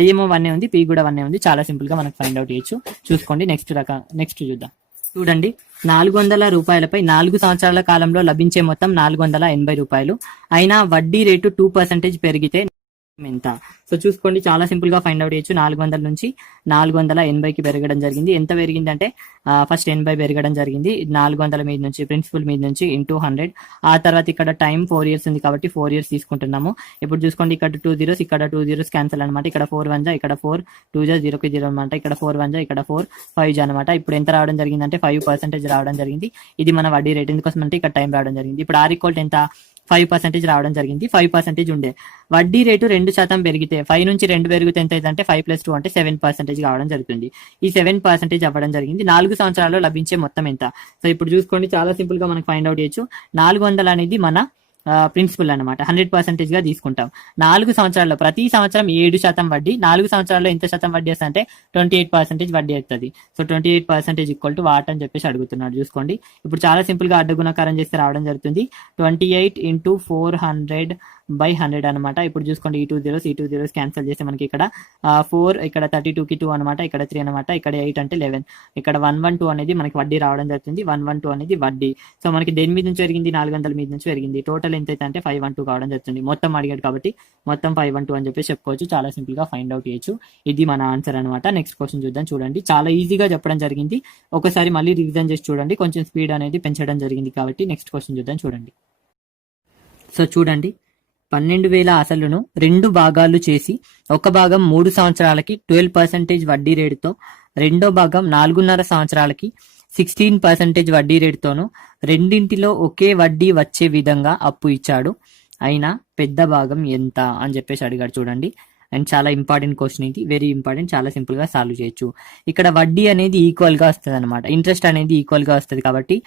ఐ ఏమో 1 ఉంది, పి కూడా 1 ఉంది. చాలా సింపుల్ గా మనకు ఫైండ్ అవుట్ చేయొచ్చు. చూసుకోండి నెక్స్ట్ చూద్దాం. చూడండి 400 రూపాయలపై 4 సంవత్సరాల కాలంలో లభించే మొత్తం 480 రూపాయలు. అయినా వడ్డీ రేటు 2% పెరిగితే ఎంత? సో చూసుకోండి చాలా సింపుల్ గా ఫైండ్ అవుట్ చేయొచ్చు. 400 నుంచి 480కి పెరగడం జరిగింది. ఎంత పెరిగింది అంటే ఫస్ట్ 80 పెరగడం జరిగింది 400 మీద నుంచి, ప్రిన్సిపల్ మీద నుంచి ఇంటూ 100. ఆ తర్వాత ఇక్కడ టైం 4 years ఉంది కాబట్టి 4 years తీసుకుంటున్నాము. ఇప్పుడు చూసుకోండి ఇక్కడ 2 zeros, ఇక్కడ 2 zeros క్యాన్సల్ అనమాట. ఇక్కడ 4 1 ఇక్కడ 4 2 0కి 0 అనమాట. ఇక్కడ 4 1 ఇక్కడ 4 5 అనమాట. ఇప్పుడు ఎంత రావడం జరిగింది అంటే 5% రావడం జరిగింది. ఇది మన వడ్డీ రేట్. ఎందుకోసం అంటే ఇక్కడ టైం రావడం జరిగింది. ఇప్పుడు ఆర్ ఈక్వల్ ఎంత 5% రావడం జరిగింది. 5% ఉండే వడ్డీ రేటు 2% పెరిగితే 5 నుంచి 2 పెరిగితే ఎంత అయితే 5 + 2 అంటే 7% కావడం జరుగుతుంది. ఈ 7% అవ్వడం జరిగింది. 4 సంవత్సరాల్లో లభించే మొత్తం ఎంత? సో ఇప్పుడు చూసుకోండి చాలా సింపుల్ గా మనకు ఫైండ్ అవుట్ చేయొచ్చు. 400 అనేది మన ప్రిన్సిపల్ అనమాట. 100% గా తీసుకుంటాం. 4 సంవత్సరాల్లో ప్రతి సంవత్సరం 7% వడ్డీ. 4 సంవత్సరాల్లో ఎంత శాతం వడ్డీ వస్తుంది అంటే 28% వడ్డీ అవుతుంది. సో 28% ఈక్వల్ టు వాట్ అని చెప్పేసి అడుగుతున్నాడు. చూసుకోండి ఇప్పుడు చాలా సింపుల్ గా అడ్డ గుణకారం చేస్తే రావడం జరుగుతుంది. 28 × 400/100 అనమాట. ఇప్పుడు చూసుకోండి ఈ 2 zeros క్యాన్సిల్ చేస్తే మనకి ఇక్కడ 4, ఇక్కడ 32కి 2 అనమాట, ఇక్కడ 3 అనమాట, ఇక్కడ 8 అంటే 11, ఇక్కడ 112 అనేది మనకి వడ్డీ రావడం జరుగుతుంది. 112 అనేది వడ్డీ. సో మనకి దేని మీద నుంచి పెరిగింది 400 మీద నుంచి పెరిగింది. టోటల్ ఎంత అయితే అంటే 512 కావడం జరుగుతుంది. మొత్తం అడిగాడు కాబట్టి మొత్తం 512 అని చెప్పేసి చెప్పుకోవచ్చు. చాలా సింపుల్ గా ఫైండ్ అవుట్ చేయొచ్చు. ఇది మన ఆన్సర్ అనమాట. నెక్స్ట్ క్వశ్చన్ చూద్దాం. చూడండి చాలా ఈజీగా చెప్పడం జరిగింది. ఒకసారి మళ్ళీ రివిజన్ చేసి చూడండి. కొంచెం స్పీడ్ అనేది పెంచడం జరిగింది కాబట్టి నెక్స్ట్ క్వశ్చన్ చూద్దాం. చూడండి సో చూడండి 12,000 అసలును 2 భాగాలు చేసి ఒక భాగం 3 సంవత్సరాలకి 12% వడ్డీ రేటుతో, రెండో భాగం 4.5 సంవత్సరాలకి 16% వడ్డీ రేటుతోనూ రెండింటిలో ఒకే వడ్డీ వచ్చే విధంగా అప్పు ఇచ్చాడు. అయినా పెద్ద భాగం ఎంత అని చెప్పేసి అడిగాడు. చూడండి అండ్ చాలా ఇంపార్టెంట్ క్వశ్చన్ ఇది, వెరీ ఇంపార్టెంట్. చాలా సింపుల్ గా సాల్వ్ చేయొచ్చు. ఇక్కడ వడ్డీ అనేది ఈక్వల్ గా వస్తుంది అనమాట, ఇంట్రెస్ట్ అనేది ఈక్వల్ గా వస్తుంది కాబట్టి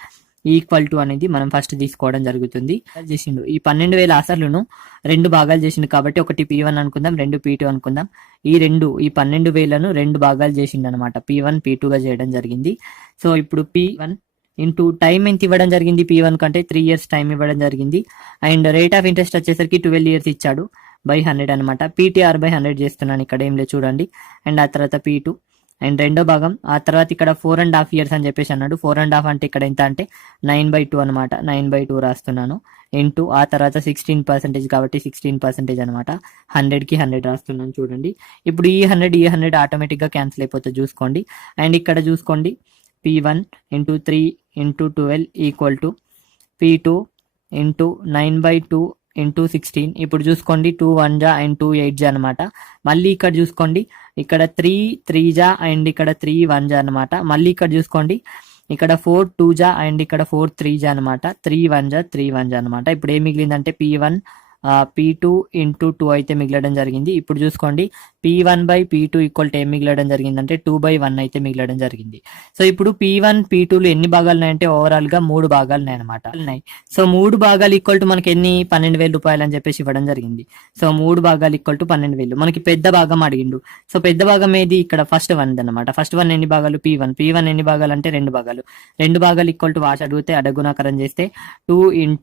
ఈక్వల్ టు అనేది మనం ఫస్ట్ తీసుకోవడం జరుగుతుంది. చేసిండు ఈ 12,000 అసలును 2 భాగాలు చేసిండు కాబట్టి ఒకటి P1 అనుకుందాం, 2 P2 అనుకుందాం. ఈ 12,000ను 2 భాగాలు చేసిండు అనమాట. P1 P2 గా చేయడం జరిగింది. సో ఇప్పుడు P1 ఇంటూ టైం ఎంత ఇవ్వడం జరిగింది, P1 కంటే 3 years టైం ఇవ్వడం జరిగింది. అండ్ రేట్ ఆఫ్ ఇంట్రెస్ట్ వచ్చేసరికి 12 years ఇచ్చాడు బై 100 అనమాట. PTR/100 చేస్తున్నాను ఇక్కడ ఏం లేదు చూడండి. అండ్ ఆ తర్వాత P2 అండ్ రెండో భాగం, ఆ తర్వాత ఇక్కడ 4.5 years అని చెప్పేసి అన్నాడు. 4.5 అంటే ఇక్కడ ఎంత అంటే 9/2 అనమాట. 9/2 రాస్తున్నాను ఇంటూ ఆ తర్వాత 16% కాబట్టి 16% అనమాట. 100కి 100 రాస్తున్నాను చూడండి. ఇప్పుడు ఈ 100 ఆటోమేటిక్ గా క్యాన్సిల్ అయిపోతుంది చూసుకోండి. అండ్ ఇక్కడ చూసుకోండి P1 × 3 × 12 ఈక్వల్ టు P2 × 9/2 × 16. ఇప్పుడు చూసుకోండి 2 1 జా అండ్ 2 8 జా అనమాట. మళ్ళీ ఇక్కడ చూసుకోండి ఇక్కడ 3 3 జా అండ్ ఇక్కడ 3 1 జా అనమాట. మళ్ళీ ఇక్కడ చూసుకోండి ఇక్కడ 4 2 జా అండ్ ఇక్కడ 4 3 జా అనమాట. 3 1 జా 3 1 జా అనమాట. ఇప్పుడు ఏం మిగిలిందంటే P1 P2 × 2 అయితే మిగలడం జరిగింది. ఇప్పుడు చూసుకోండి P1/P2 ఈక్వల్ టు ఏం మిగలడం జరిగిందంటే 2/1 అయితే మిగలడం జరిగింది. సో ఇప్పుడు P1 P2లు ఎన్ని భాగాలు ఉన్నాయంటే ఓవరాల్ గా 3 భాగాలు ఉన్నాయి అనమాట. సో 3 భాగాలు ఈక్వల్ టు మనకి ఎన్ని 12,000 రూపాయలు అని చెప్పేసి ఇవ్వడం జరిగింది. సో 3 భాగాలు ఈక్వల్ టు 12,000. మనకి పెద్ద భాగం అడిగిండు. సో పెద్ద భాగం ఏది ఇక్కడ ఫస్ట్ 1 అనమాట. ఫస్ట్ 1 ఎన్ని భాగాలు P1 ఎన్ని భాగాలు అంటే 2 భాగాలు. 2 భాగాలు ఈక్వల్ టు వాష్ అడిగితే అడగుణాకరం చేస్తే 2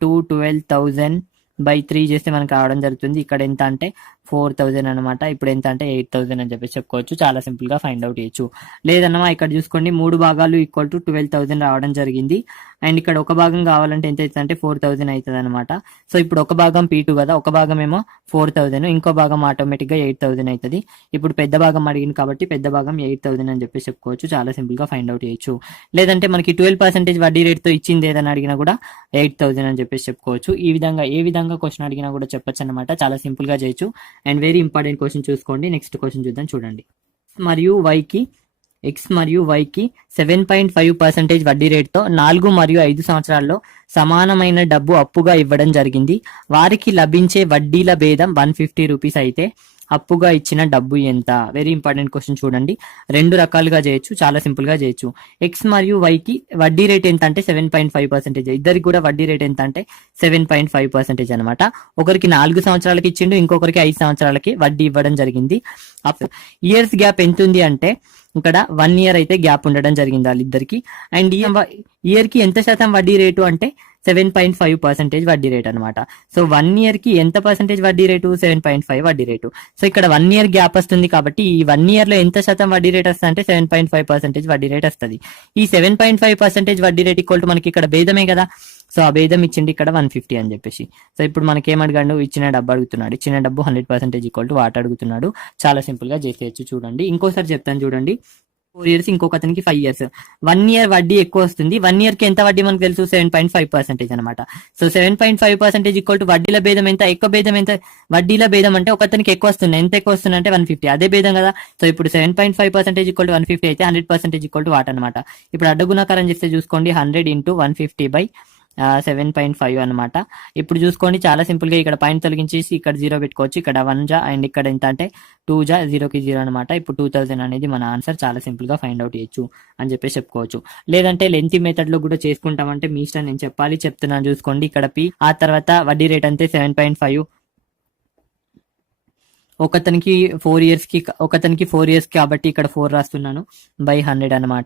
× 12,000/3 చేస్తే మనకు రావడం జరుగుతుంది. ఇక్కడ ఎంత అంటే 4,000 అనమాట. ఇప్పుడు ఎంత అంటే 8,000 అని చెప్పేసి చెప్పుకోవచ్చు. చాలా సింపుల్ గా ఫైండ్ అవుట్ చేయొచ్చు. లేదన్నమా ఇక్కడ చూసుకోండి 3 భాగాలు ఈక్వల్ టు 12,000 రావడం జరిగింది. అండ్ ఇక్కడ ఒక భాగం కావాలంటే ఎంత అవుతుంది అంటే 4,000 అవుతుంది అనమాట. సో ఇప్పుడు ఒక భాగం P2 కదా, ఒక భాగం ఏమో 4,000, ఇంకో భాగం ఆటోమేటిక్ గా 8,000 అవుతుంది. ఇప్పుడు పెద్ద భాగం అడిగింది కాబట్టి పెద్ద భాగం 8,000 అని చెప్పేసి చెప్పుకోవచ్చు. చాలా సింపుల్ గా ఫైండ్ అవుట్ చేయొచ్చు. లేదంటే మనకి 12% వడ్డీ రేట్తో ఇచ్చింది ఏదని అడిగినా కూడా 8,000 అని చెప్పేసి చెప్పుకోవచ్చు. ఈ విధంగా ఏ విధంగా క్వశ్చన్ అడిగినా కూడా చెప్పొచ్చు అనమాట. చాలా సింపుల్ గా చేయొచ్చు. అండ్ వెరీ ఇంపార్టెంట్ క్వశ్చన్ చూసుకోండి. నెక్స్ట్ క్వశ్చన్ చూద్దాం. చూడండి మరియు y కి ఎక్స్ మరియు వైకి 7.5% వడ్డీ రేటుతో 4 మరియు 5 సంవత్సరాల్లో సమానమైన డబ్బు అప్పుగా ఇవ్వడం జరిగింది. వారికి లభించే వడ్డీల భేదం 150 రూపీస్ అయితే అప్పుగా ఇచ్చిన డబ్బు ఎంత? వెరీ ఇంపార్టెంట్ క్వశ్చన్ చూడండి. రెండు రకాలుగా చేయొచ్చు, చాలా సింపుల్ గా చేయొచ్చు. ఎక్స్ మరియు వైకి వడ్డీ రేట్ ఎంత అంటే 7.5%. ఇద్దరికి కూడా వడ్డీ రేట్ ఎంత అంటే 7.5% అనమాట. ఒకరికి 4 సంవత్సరాలకి ఇచ్చిండు, ఇంకొకరికి 5 సంవత్సరాలకి వడ్డీ ఇవ్వడం జరిగింది. ఇయర్స్ గ్యాప్ ఎంత ఉంది అంటే ఇక్కడ 1 ఇయర్ అయితే గ్యాప్ ఉండడం జరిగింది వాళ్ళిద్దరికి. అండ్ ఇయర్ కి ఎంత శాతం వడ్డీ రేటు అంటే 7.5% వడ్డీ రేట్ అనమాట. సో 1 ఇయర్ కి ఎంత పర్సెంటేజ్ వడ్డీ రేటు? 7.5 వడ్డీ రేటు. సో ఇక్కడ 1 ఇయర్ గ్యాప్ వస్తుంది కాబట్టి ఈ 1 ఇయర్ లో ఎంత శాతం వడ్డీ రేట్ వస్తుంది అంటే 7.5% వడ్డీ రేట్ వస్తుంది. ఈ 7.5% వడ్డీ రేట్ ఈక్వల్ టు మనకి ఇక్కడ భేదమే కదా. సో ఆ భేదం ఇచ్చిండి ఇక్కడ 150 అని చెప్పేసి. సో ఇప్పుడు మనకి ఏమడిగాడు? ఇచ్చిన డబ్బు అడుగుతున్నాడు. ఇచ్చిన డబ్బు 100% ఈక్వల్ టు వాట్ అడుగుతున్నాడు. చాలా సింపుల్ గా చేసేయచ్చు చూడండి. ఇంకోసారి చెప్తాను చూడండి. 4 ఇయర్స్, ఇంకొక అతనికి 5 ఇయర్స్. 1 ఇయర్ వడ్డీ ఎక్కువ వస్తుంది. 1 ఇయర్ కి ఎంత వడ్డీ మనకు తెలుసు? 7.5% అనమాట. సో 7.5% ఈక్వల్ టు వడ్డీల భేదం ఎంత? ఎక్కువ భేదం ఎంత? వడ్డీల భేదం అంటే ఒక అతనికి ఎక్కువ వస్తుంది. ఎంత ఎక్కువ వస్తుంది అంటే 150. అదే భేదం కదా. సో ఇప్పుడు 7.5% ఈక్వల్ టు 150 అయితే 100% ఈక్వల్ టు వాట్ అనమాట. ఇప్పుడు అడ్డగుణాకారం చేస్తే చూసుకోండి, 100 ఇంటూ 150 బై 7.5 అనమాట. ఇప్పుడు చూసుకోండి, చాలా సింపుల్ గా ఇక్కడ పాయింట్ తొలగించేసి ఇక్కడ 0 పెట్టుకోవచ్చు. ఇక్కడ 1 జా అండ్ ఇక్కడ ఎంత అంటే 2 జా 0కి 0 అనమాట. ఇప్పుడు 2000 అనేది మన ఆన్సర్. చాలా సింపుల్ గా ఫైండ్ అవుట్ చేయొచ్చు అని చెప్పేసి చెప్పుకోవచ్చు. లేదంటే లెంతీ మెథడ్ లో కూడా చేసుకుంటామంటే మీ ఇష్టం, నేను చెప్తున్నాను చూసుకోండి. ఇక్కడ పి, ఆ తర్వాత వడ్డీ రేట్ అంతే 7.5. ఒకతనికి 4 ఇయర్స్ కి, కాబట్టి ఇక్కడ 4 రాస్తున్నాను బై 100 అనమాట.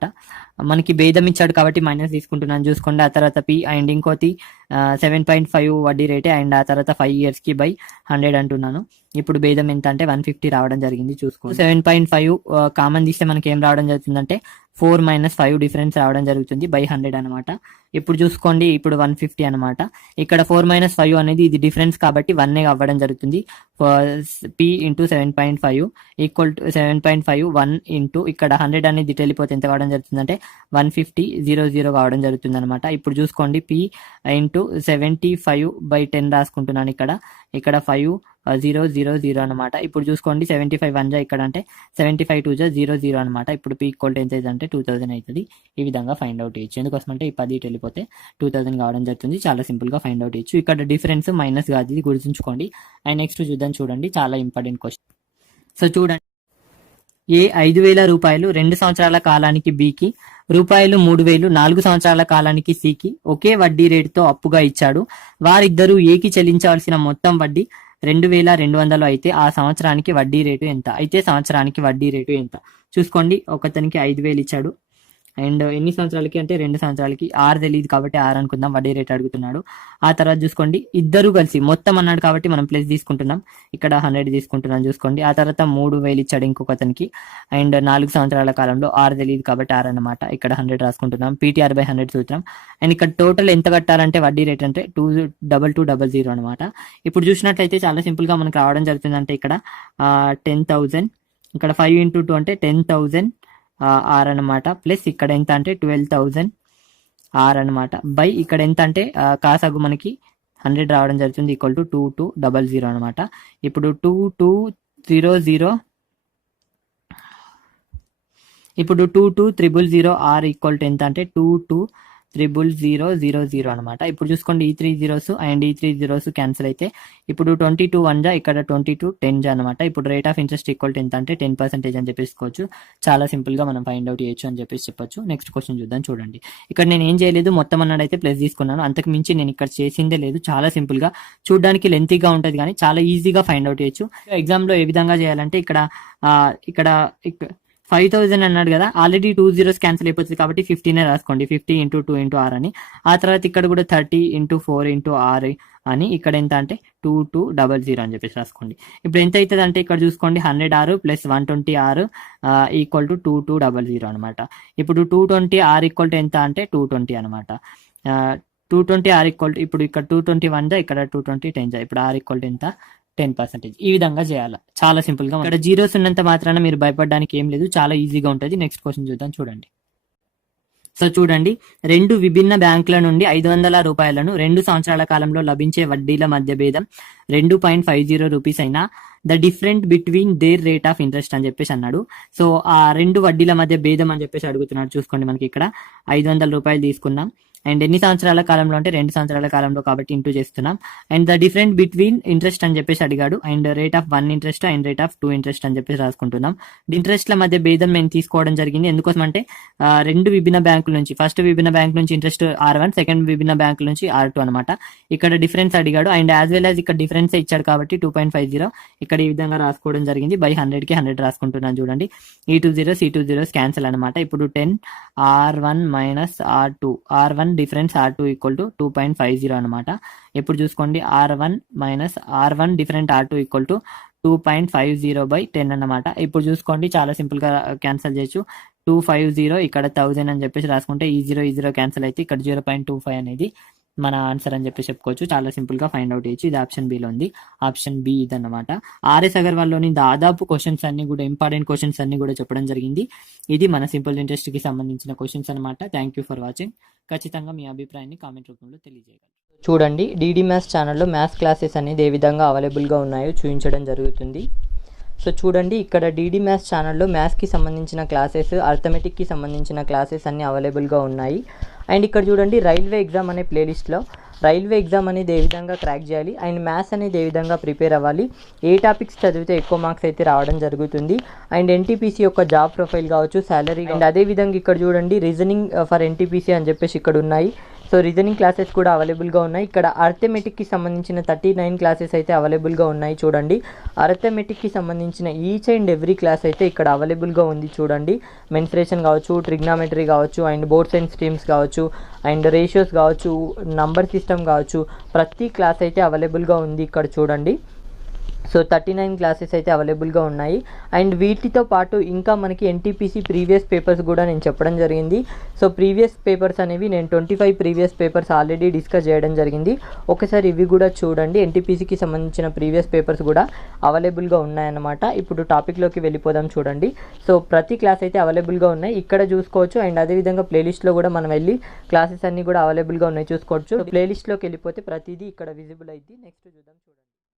మనకి భేదం ఇచ్చాడు కాబట్టి మైనస్ తీసుకుంటున్నాను చూసుకోండి. ఆ తర్వాత పి అండ్ ఇంకోటి 7.5 వడ్డీ రేటే అండ్ ఆ తర్వాత 5 ఇయర్స్ కి బై 100 అంటున్నాను. ఇప్పుడు భేదం ఎంత అంటే 150 రావడం జరిగింది చూసుకోండి. 7.5 కామన్ తీస్తే మనకి ఏం రావడం జరుగుతుందంటే 4 - 5 డిఫరెన్స్ రావడం జరుగుతుంది బై 100 అనమాట. ఇప్పుడు చూసుకోండి, ఇప్పుడు 150 అనమాట. ఇక్కడ 4 - 5 అనేది ఇది డిఫరెన్స్ కాబట్టి 1 అవ్వడం జరుగుతుంది. P into 7.5 equal to 7.5 1 into ఇక్కడ 100 అనేది ఇటు వెళ్ళిపోతే ఎంత కావడం జరుగుతుంది అంటే 150 00 కావడం జరుగుతుంది అనమాట. ఇప్పుడు చూసుకోండి, పి ఇంటూ 75/10 రాసుకుంటున్నాను. ఇక్కడ 5 000 అనమాట. ఇప్పుడు చూసుకోండి, 75 1 జా ఇక్కడ అంటే 75 2 జా 00 అనమాట. ఇప్పుడు పి ఈక్వల్ టు ఎంత అంటే 2000 అవుతుంది. ఈ విధంగా ఫైండ్ అవుట్ చేయొచ్చు. ఎందుకోసం అంటే ఈ 10 ఇటు వెళ్ళిపోతే 2000 కావడం జరుగుతుంది. చాలా సింపుల్ గా ఫైండ్ అవుట్ చేయొచ్చు. ఇక్కడ డిఫరెన్స్ మైనస్ కాదు, ఇది గుర్తుంచుకోండి. అండ్ నెక్స్ట్ చూద్దాం చూడండి, చాలా ఇంపార్టెంట్ క్వశ్చన్. సో చూడండి, ఏ 5,000 రూపాయలు 2 సంవత్సరాల కాలానికి బికి, రూపాయలు 3,000 4 సంవత్సరాల కాలానికి సికి ఒకే వడ్డీ రేటుతో అప్పుగా ఇచ్చాడు. వారిద్దరూ ఏకి చెల్లించవలసిన మొత్తం వడ్డీ 2,200 అయితే ఆ సంవత్సరానికి వడ్డీ రేటు ఎంత? చూసుకోండి, ఒకతనికి 5,000 ఇచ్చాడు అండ్ ఎన్ని సంవత్సరాలకి అంటే 2 సంవత్సరాలకి. 6 తెలియదు కాబట్టి 6 అనుకుందాం, వడ్డీ రేట్ అడుగుతున్నాడు. ఆ తర్వాత చూసుకోండి, ఇద్దరు కలిసి మొత్తం అన్నాడు కాబట్టి మనం ప్లస్ తీసుకుంటున్నాం. ఇక్కడ 100 తీసుకుంటున్నాం చూసుకోండి. ఆ తర్వాత 3,000 ఇచ్చాడు ఇంకొకతనికి అండ్ 4 సంవత్సరాల కాలంలో. 6 తెలియదు కాబట్టి 6 అనమాట. ఇక్కడ 100 రాసుకుంటున్నాం. PTR/100 సూత్రం. అండ్ ఇక్కడ టోటల్ ఎంత కట్టాలంటే వడ్డీ రేట్ అంటే 22200 అనమాట. ఇప్పుడు చూసినట్లయితే చాలా సింపుల్ గా మనకు రావడం జరుగుతుంది. అంటే ఇక్కడ 10,000, ఇక్కడ 5 × 2 అంటే 10,000 R అనమాట. ప్లస్ ఇక్కడ ఎంత అంటే 12,000 R అనమాట. బై ఇక్కడ ఎంత అంటే కాసాగు మనకి 100 రావడం జరుగుతుంది ఈక్వల్ టు 2200 అనమాట. ఇప్పుడు 2200 R ఈక్వల్ టు ఎంత అంటే 220000 అనమాట. ఇప్పుడు చూసుకోండి, ఈ 3 zeros అండ్ ఈ 3 zeros క్యాన్సిల్ అయితే ఇప్పుడు 22 1 జా ఇక్కడ 22 10 జా అనమాట. ఇప్పుడు rate of interest equal to ఎంత అంటే 10% అని చెప్పేసుకోవచ్చు. చాలా సింపుల్ గా మనం ఫైండ్ అవుట్ చేయొచ్చు అని చెప్పేసి చెప్పొచ్చు. నెక్స్ట్ క్వశ్చన్ చూద్దాం చూడండి. ఇక్కడ నేను ఏం చేయలేదు, మొత్తం అన్నాడైతే ప్లస్ తీసుకున్నాను. అంతకు మించి నేను ఇక్కడ చేసిందే లేదు. చాలా సింపుల్ గా, చూడడానికి లెంతీగా ఉంటుంది కానీ చాలా ఈజీగా ఫైండ్ అవుట్ చేయొచ్చు. ఎగ్జామ్ లో ఏ విధంగా చేయాలంటే ఇక్కడ 5,000 అన్నాడు కదా, ఆల్రెడీ 2 zeros క్యాన్సిల్ అయిపోతుంది కాబట్టి 15 రాసుకోండి. 50 × 2 × R అని. ఆ తర్వాత ఇక్కడ కూడా 30 × 4 × R అని. ఇక్కడ ఎంత అంటే 2200 అని చెప్పేసి రాసుకోండి. ఇప్పుడు ఎంత అవుతుంది అంటే ఇక్కడ చూసుకోండి, 100R plus 120R equal to 2200 అనమాట. ఇప్పుడు 220R ఈక్వల్ టు ఎంత అంటే 220 అనమాట. 220R ఈక్వల్ టు ఇప్పుడు ఇక్కడ 221 జా ఇక్కడ 220 10 జా. ఇప్పుడు R ఈక్వల్ టు ఎంత 10%. ఈ విధంగా చేయాలి. చాలా సింపుల్ గా. ఇక్కడ జీరోస్ ఉన్నంత మాత్రాన మీరు భయపడడానికి ఏం లేదు, చాలా ఈజీగా ఉంటుంది. నెక్స్ట్ క్వశ్చన్ చూద్దాం చూడండి. సో చూడండి, 2 విభిన్న బ్యాంకుల నుండి 500 రూపాయలను 2 సంవత్సరాల కాలంలో లభించే వడ్డీల మధ్య భేదం 2.50 రూపీస్ అయినా the different between their rate of interest అని చెప్పేసి అన్నాడు. సో ఆ 2 వడ్డీల మధ్య భేదం అని చెప్పేసి అడుగుతున్నాడు. చూసుకోండి, మనకి ఇక్కడ 500 రూపాయలు తీసుకున్నాం అండ్ ఎన్ని సంవత్సరాల కాలంలో అంటే 2 సంవత్సరాల కాలంలో కాబట్టి ఇంటూ చేస్తున్నాం. And the different between interest అని చెప్పేసి అడిగాడు and rate of 1 interest and rate of 2 interest అని చెప్పేసి రాసుకుంటున్నాం. ఇంట్రెస్ట్ల మధ్య భేదం మేము తీసుకోవడం జరిగింది. ఎందుకోసం అంటే 2 విభిన్న బ్యాంకుల నుంచి, ఫస్ట్ విభిన్న బ్యాంక్ నుంచి ఇంట్రెస్ట్ R1, సెకండ్ విభిన్న బ్యాంకుల నుంచి R2 అనమాట. ఇక్కడ డిఫరెన్స్ అడిగాడు అండ్ యాజ్ వెల్ యాజ్ ఇక్కడ డిఫరెన్స్ ఇచ్చాడు కాబట్టి 2.50 ఇక్కడ ఈ విధంగా రాసుకోవడం జరిగింది. బై 100కి 100 రాసుకుంటున్నాను. చూడండి, E20 C20 క్యాన్సిల్ అనమాట. ఇప్పుడు 10 R1 minus R2, R1 difference R2 equal to 2.50 అనమాట. ఇప్పుడు చూసుకోండి, R1 minus R1 different R2 equal to 2.50 by 10 అన్నమాట. ఇప్పుడు చూసుకోండి, చాలా సింపుల్ గా క్యాన్సిల్ చేయొచ్చు. 250 ఇక్కడ 1000 అని చెప్పేసి రాసుకుంటే ఈ 0 క్యాన్సిల్ అయితే ఇక్కడ 0.25 అనేది మన ఆన్సర్ అని చెప్పి చెప్పుకోవచ్చు. చాలా సింపుల్ గా ఫైండ్ అవుట్ చేయొచ్చు. ఇది ఆప్షన్ బి లో ఉంది. ఆప్షన్ బి ఇదన్నమాట. ఆర్ఎస్ అగర్వాల్ లోని దాదాపు క్వశ్చన్స్ అన్ని కూడా, ఇంపార్టెంట్ క్వశ్చన్స్ అన్ని కూడా చెప్పడం జరిగింది. ఇది మన సింపుల్ ఇంట్రెస్ట్ కి సంబంధించిన క్వశ్చన్స్ అనమాట. Thank you for watching. ఖచ్చితంగా మీ అభిప్రాయాన్ని కామెంట్ రూపంలో తెలియజేయగలరు. చూడండి, డిడి మ్యాథ్స్ ఛానల్లో మ్యాథ్స్ క్లాసెస్ అనేది ఏ విధంగా అవైలబుల్గా ఉన్నాయో చూపించడం జరుగుతుంది. సో చూడండి, ఇక్కడ డిడి మ్యాథ్స్ ఛానల్లో మ్యాథ్స్కి సంబంధించిన క్లాసెస్, అర్థమెటిక్కి సంబంధించిన క్లాసెస్ అన్నీ అవైలబుల్గా ఉన్నాయి. అండ్ ఇక్కడ చూడండి, రైల్వే ఎగ్జామ్ అనే ప్లేలిస్ట్లో రైల్వే ఎగ్జామ్ అనేది ఏ విధంగా క్రాక్ చేయాలి అండ్ మ్యాథ్స్ అనేది ఏ విధంగా ప్రిపేర్ అవ్వాలి, ఏ టాపిక్స్ చదివితే ఎక్కువ మార్క్స్ అయితే రావడం జరుగుతుంది, అండ్ ఎన్టీపీసీ యొక్క జాబ్ ప్రొఫైల్ కావచ్చు, శాలరీ, అండ్ అదేవిధంగా ఇక్కడ చూడండి రీజనింగ్ ఫర్ ఎన్టీపీసీ అని చెప్పేసి ఇక్కడ ఉన్నాయి. సో రీజనింగ్ క్లాసెస్ కూడా అవైలబుల్గా ఉన్నాయి. ఇక్కడ అర్థమెటిక్కి సంబంధించిన 39 క్లాసెస్ అయితే అవైలబుల్గా ఉన్నాయి. చూడండి, అర్థమెటిక్కి సంబంధించిన ఈచ్ అండ్ ఎవ్రీ క్లాస్ అయితే ఇక్కడ అవైలబుల్గా ఉంది. చూడండి, మెన్సురేషన్ కావచ్చు, ట్రిగ్నామెట్రీ కావచ్చు, అండ్ బోర్డ్స్ అండ్ స్ట్రీమ్స్ కావచ్చు, అండ్ రేషియోస్ కావచ్చు, నంబర్ సిస్టమ్ కావచ్చు, ప్రతి క్లాస్ అయితే అవైలబుల్గా ఉంది. ఇక్కడ చూడండి, సో 39 క్లాసెస్ అయితే అవైలబుల్గా ఉన్నాయి. అండ్ వీటితో పాటు ఇంకా మనకి ఎన్టీపీసీ ప్రీవియస్ పేపర్స్ కూడా నేను చెప్పడం జరిగింది. సో ప్రీవియస్ పేపర్స్ అనేవి నేను 25 ప్రీవియస్ పేపర్స్ ఆల్రెడీ డిస్కస్ చేయడం జరిగింది. ఒకసారి ఇవి కూడా చూడండి. ఎన్టీపీసీకి సంబంధించిన ప్రీవియస్ పేపర్స్ కూడా అవైలబుల్గా ఉన్నాయన్నమాట. ఇప్పుడు టాపిక్లోకి వెళ్ళిపోదాం. చూడండి, సో ప్రతి క్లాస్ అయితే అవైలబుల్గా ఉన్నాయి, ఇక్కడ చూసుకోవచ్చు. అండ్ అదేవిధంగా ప్లేలిస్ట్లో కూడా మనం వెళ్ళి క్లాసెస్ అన్నీ కూడా అవైలబుల్గా ఉన్నాయి చూసుకోవచ్చు. ప్లేలిస్ట్లోకి వెళ్ళిపోతే ప్రతిదీ ఇక్కడ విజిబుల్ అయింది. నెక్స్ట్ చూద్దాం. చూడండి.